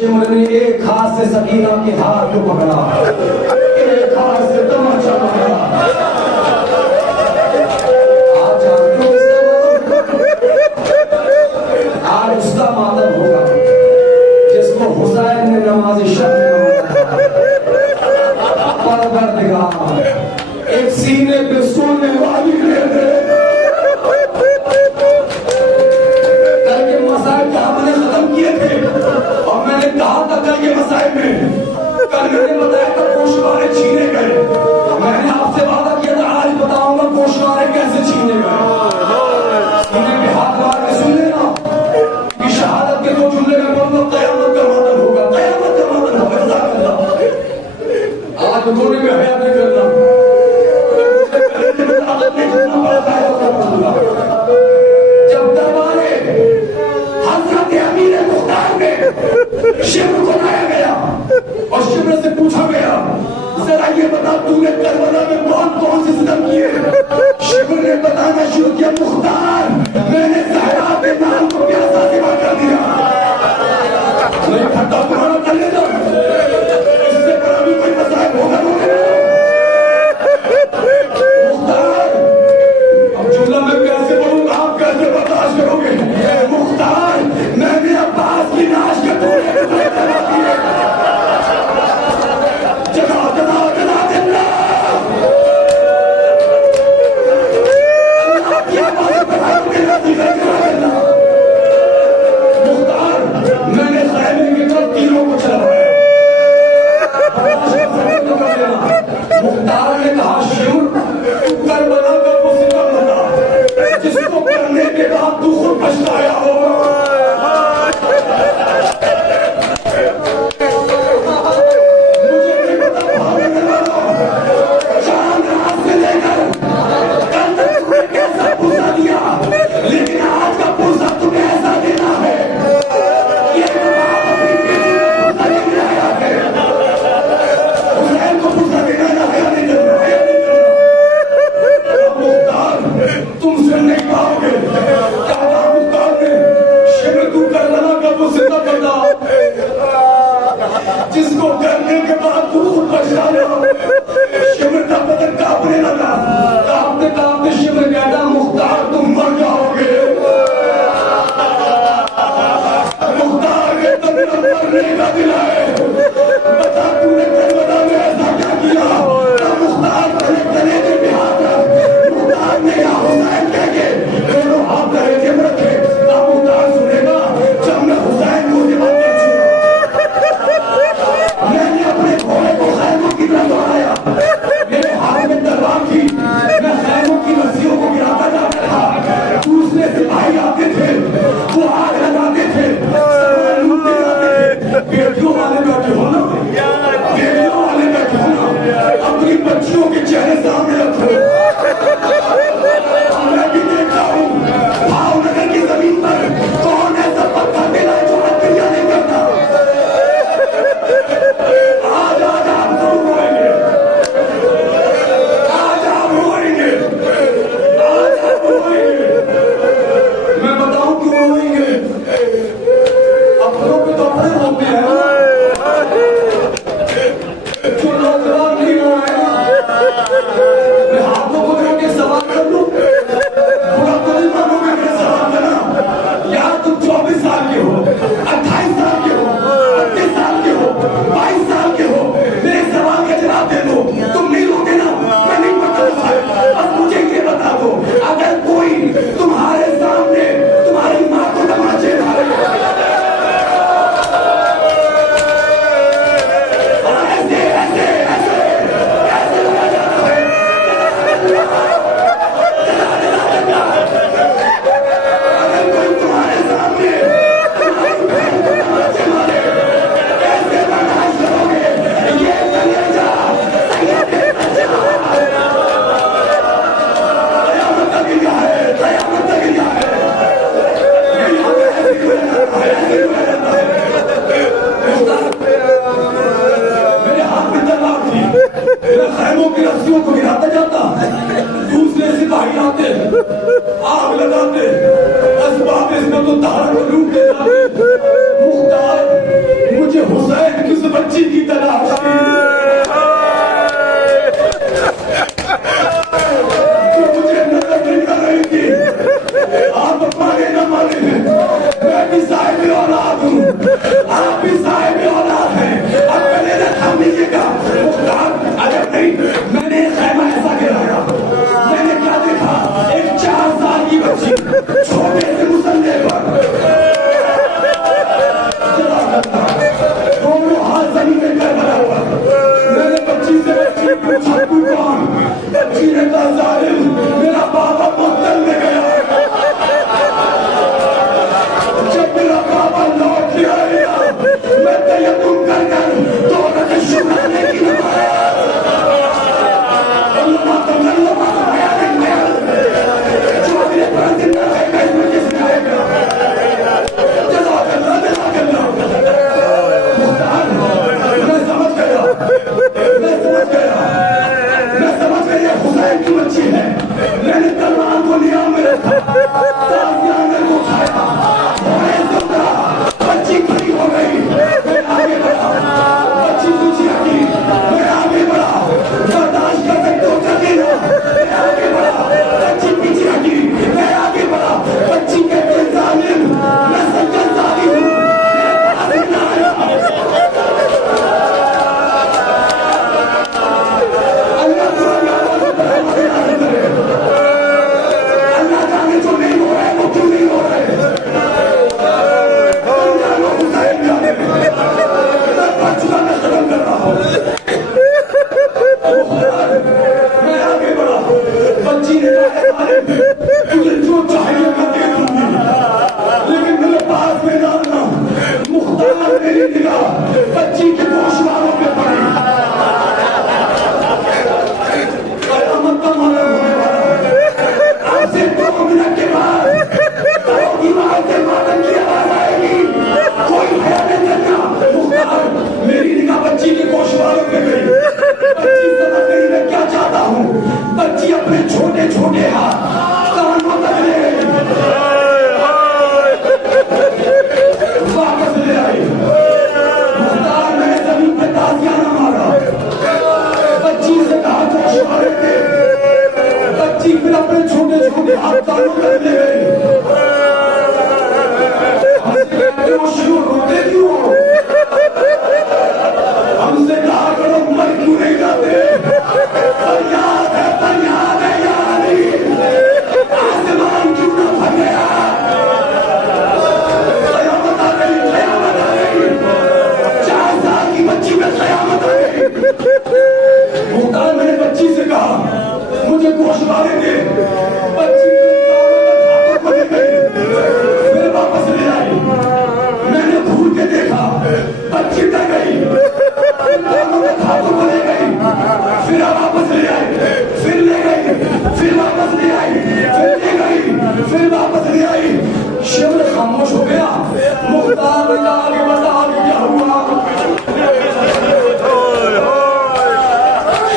شمر نے ایک ہاتھ سے سکینہ کے ہاتھ کو پکڑا، ایک ہاتھ سے تماچا پکڑا. آج جانتے ہو آج اس کا ماتم ہوگا جس کو حسین نے نماز شب میں پروردگار ایک سینے پہ سونے والی لے دے. کل کے مسائل کیا ہم نے ختم کیے تھے، اور میں نے کہا تھا کل کے مسائل میں، کل میں نے بتایا تھا گوشوارے چھینے گئے. میں نے آپ سے وعدہ کیا تھا آج بتاؤں گا گوشوارے کیسے چھینے گئے. سینے پہ ہاتھ مار کے سن لینا کہ شہادت کے دو جملے میں بول دو، قیامت کا ماتم ہوگا، قیامت کا ماتم ہوگا. جزاک اللہ. آج رونے میں حیا نہیں کرنا، جب دربارے حضرت امیر مختار میں شمر کو لایا گیا اور شمر سے پوچھا گیا ذرا یہ بتا تو نے کربلا میں کون کون سے ستم کیے. شمر نے بتانا شروع کیا، مختار میں نے زہرا کے نام کو پیاسا سوا کر دیا. نہیں پھٹا تمہارا کر لیتا، اس سے بڑا بھی کوئی مسائل ہوگا. میں کیسے بولوں گا، آپ کیسے برداشت کرو گے؟ مختار میں نے عباس کی لاش کے ٹکڑے ٹکڑے کرا دیے. جگہ جگہ جگہ اللہ کی آواز بڑھاؤ کے نتیجے کرنا. مختار میں نے خیمے کی طرف تینوں کو چلایا. مختار نے کہا شمر کربلا کا وہ ستم بتا جس کو کرنے کے بعد تو خود پچھتایا ہو. مجھے نہیں پتا بھاگنے والا چاند رات سے لے کر کل تک تم نے کیسا پوزا دیا، لیکن آج کا پوزا تمہیں ایسا دینا ہے. یہ باپ اپنی بیٹی کو پوزا دینے آیا ہے. حسین کو پوزا دینا نہ ہے، نہیں کرنا ہے. تم سے نہیں پاؤ گے. کہا مختار نے شمر تو کربلا کا وہ ستم بتا جس کو کرنے کے بعد تو خود پچھتایا ہو. شمر کا بدن کانپنے لگا، کانپتے کانپتے شمر کہتا مختار تم مر جاؤ گے. مختار کے تمہیں مرنے کا دل ہے، بتا تو نے کربلا میں ایسا کیا کیا. مختار پہلے گلے میں ہاتھ رکھ. مختار نے آگ لگاتے اسباب اس میں تو دھار کو لوٹ لے جاتے مختار مجھے حسین کس بچی کی تلاش تھی جو مجھے نظر نہیں کر رہی تھی آپ مانے نہ مانے میں بھی صاحب اولاد ہوں آپ بھی صاحب اولاد ہیں اب پہلے نہ تھام لیجیے گا مختار اگر نہیں میں نے خیمہ ایسا گرایا میں نے کیا دیکھا ایک 4 سال کی بچی چھوٹے سے مسلح پر دونوں ہاتھ زمین میں کر بنا ہوا میں نے بچی سے بچی پوچھا تو کون بچی نے کہا ظالم میرا بابا مقتل میں گیا جب میرا بابا لوٹ کے آیا میں تیمم کر کر 2 رکعت شکرانے کی نماز اللہ جو میرے پر زندہ رہے گا اس میں کس میں آئے گا جزاک اللہ جزاک اللہ مختار میں سمجھ گیا حسین کی بچی ہے میں نے تلوار کو لیا میرے تازیانے کو اٹھایا گھوڑے سے اترا بچی کھڑی ہو گئی میں آگے بڑھا بچی پیچھے ہٹی میں آگے بڑھا برداشت کر سکتے ہو کر دینا میں آگے بڑھا بچی پیچھے ہٹی میں آگے بڑھا بچی کہتے ہیں ظالم میں سجن ظالم ہوں میرے پاس نہ آیا اللہ جانے جو نہیں ہو رہے وہ کیوں نہیں ہو رہے میں پڑھ چکا میں ختم کر رہا ہوں میں آگے بڑھا بچی نے کہا تجھے جو چاہیے میں دے دوں گی لیکن میرے پاس میں ڈالنا مختار میری نگاہ بچی کے گوشواروں پہ پڑی قیامت کا معلوم ہونے والا آج سے 2 منٹ کے بعد دیوار سے ماتم کی آواز آئے گی کوئی خیال نہیں کرنا مختار میری نگاہ بچی کے گوشواروں پہ گئی بچی سمجھ گئی میں کیا چاہتا ہوں بچی اپنے چھوٹے چھوٹے ہاتھ کانوں تک لے گئی واپس لے آئی مختار میں نے زمین پہ تازیانہ مارا بچی سے کہا گوشوارے تھے بچی پھر اپنے چھوٹے چھوٹے ہاتھ کانوں تک لے گئی روتے کیوں ہو ہم سے کہا کرو مر کیوں نہیں جاتے فریاد ہے یا علی آسمان کیوں نہ بھر گیا قیامت آ گئی 4 سال کی بچی میں قیامت آ گئی مختار میں نے بچی سے کہا مجھے گوشوارے دے بچی کو لے گئی پھر واپس لے آئی میں نے گھور کے دیکھا بچی ڈر گئی ہاتھوں کو لے گئی پھر واپس لے آئی پھر لے گئی پھر واپس لے آئی پھر لے گئی پھر واپس لے آئی شمر خاموش ہو گیا مختار نے کہا آگے بتا آگے کیا ہوا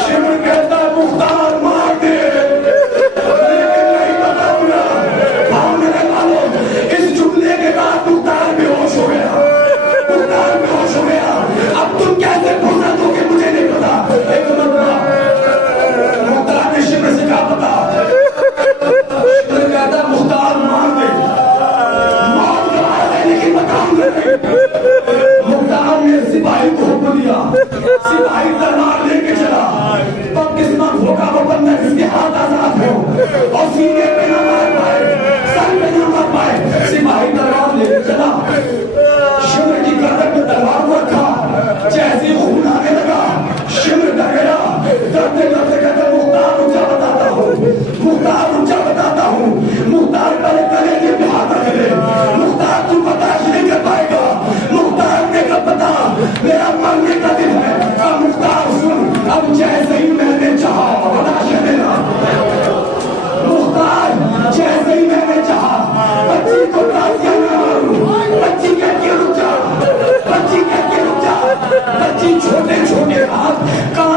شمر کہتا ہے مختار مار دے لیکن نہیں بتاؤں بھاؤنے والوں اس جملے کے بعد مختار بے ہوش ہو گیا مختار بے ہوش ہو گیا اب تم کیسے پوچھنا دو کہ مجھے نہیں پتا ایک مختار نے شمر سے کہا پتا شمر کہتا ہے مختار مار دے موت کرا دے لیکن بتاؤں گا مختار نے سپاہی کو حکم دیا سپاہی تلوار لے کے چلا بدقسمت ہوگا وہ بندہ جس کے ہاتھ آزاد ہو اور سینے پہ نہ مار پائے سر پہ نہ مار پائے سپاہی تلوار لے کے چلا شمر کی گردن میں تلوار کو رکھا جیسے خون آنے لگا شمر ڈر گیا ڈرتے ڈرتے کہتا مختار اونچا بتاتا ہوں مختار اونچا بتاتا ہوں مختار پہلے کلیجے پہ ہاتھ رکھ لے مختار تو برداشت نہیں کر پائے گا مختار نے کہا بتا میرا مرنے کا دن ہے اب مختار سن اب جیسے ہی میں نے چاہا برداشت دینا مختار جیسے ہی میں نے چاہا بچی کو تازیہ نہ ماروں بچی کہتی رک جا بچی کہتی رک جا بچی چھوٹے چھوٹے ہاتھ کان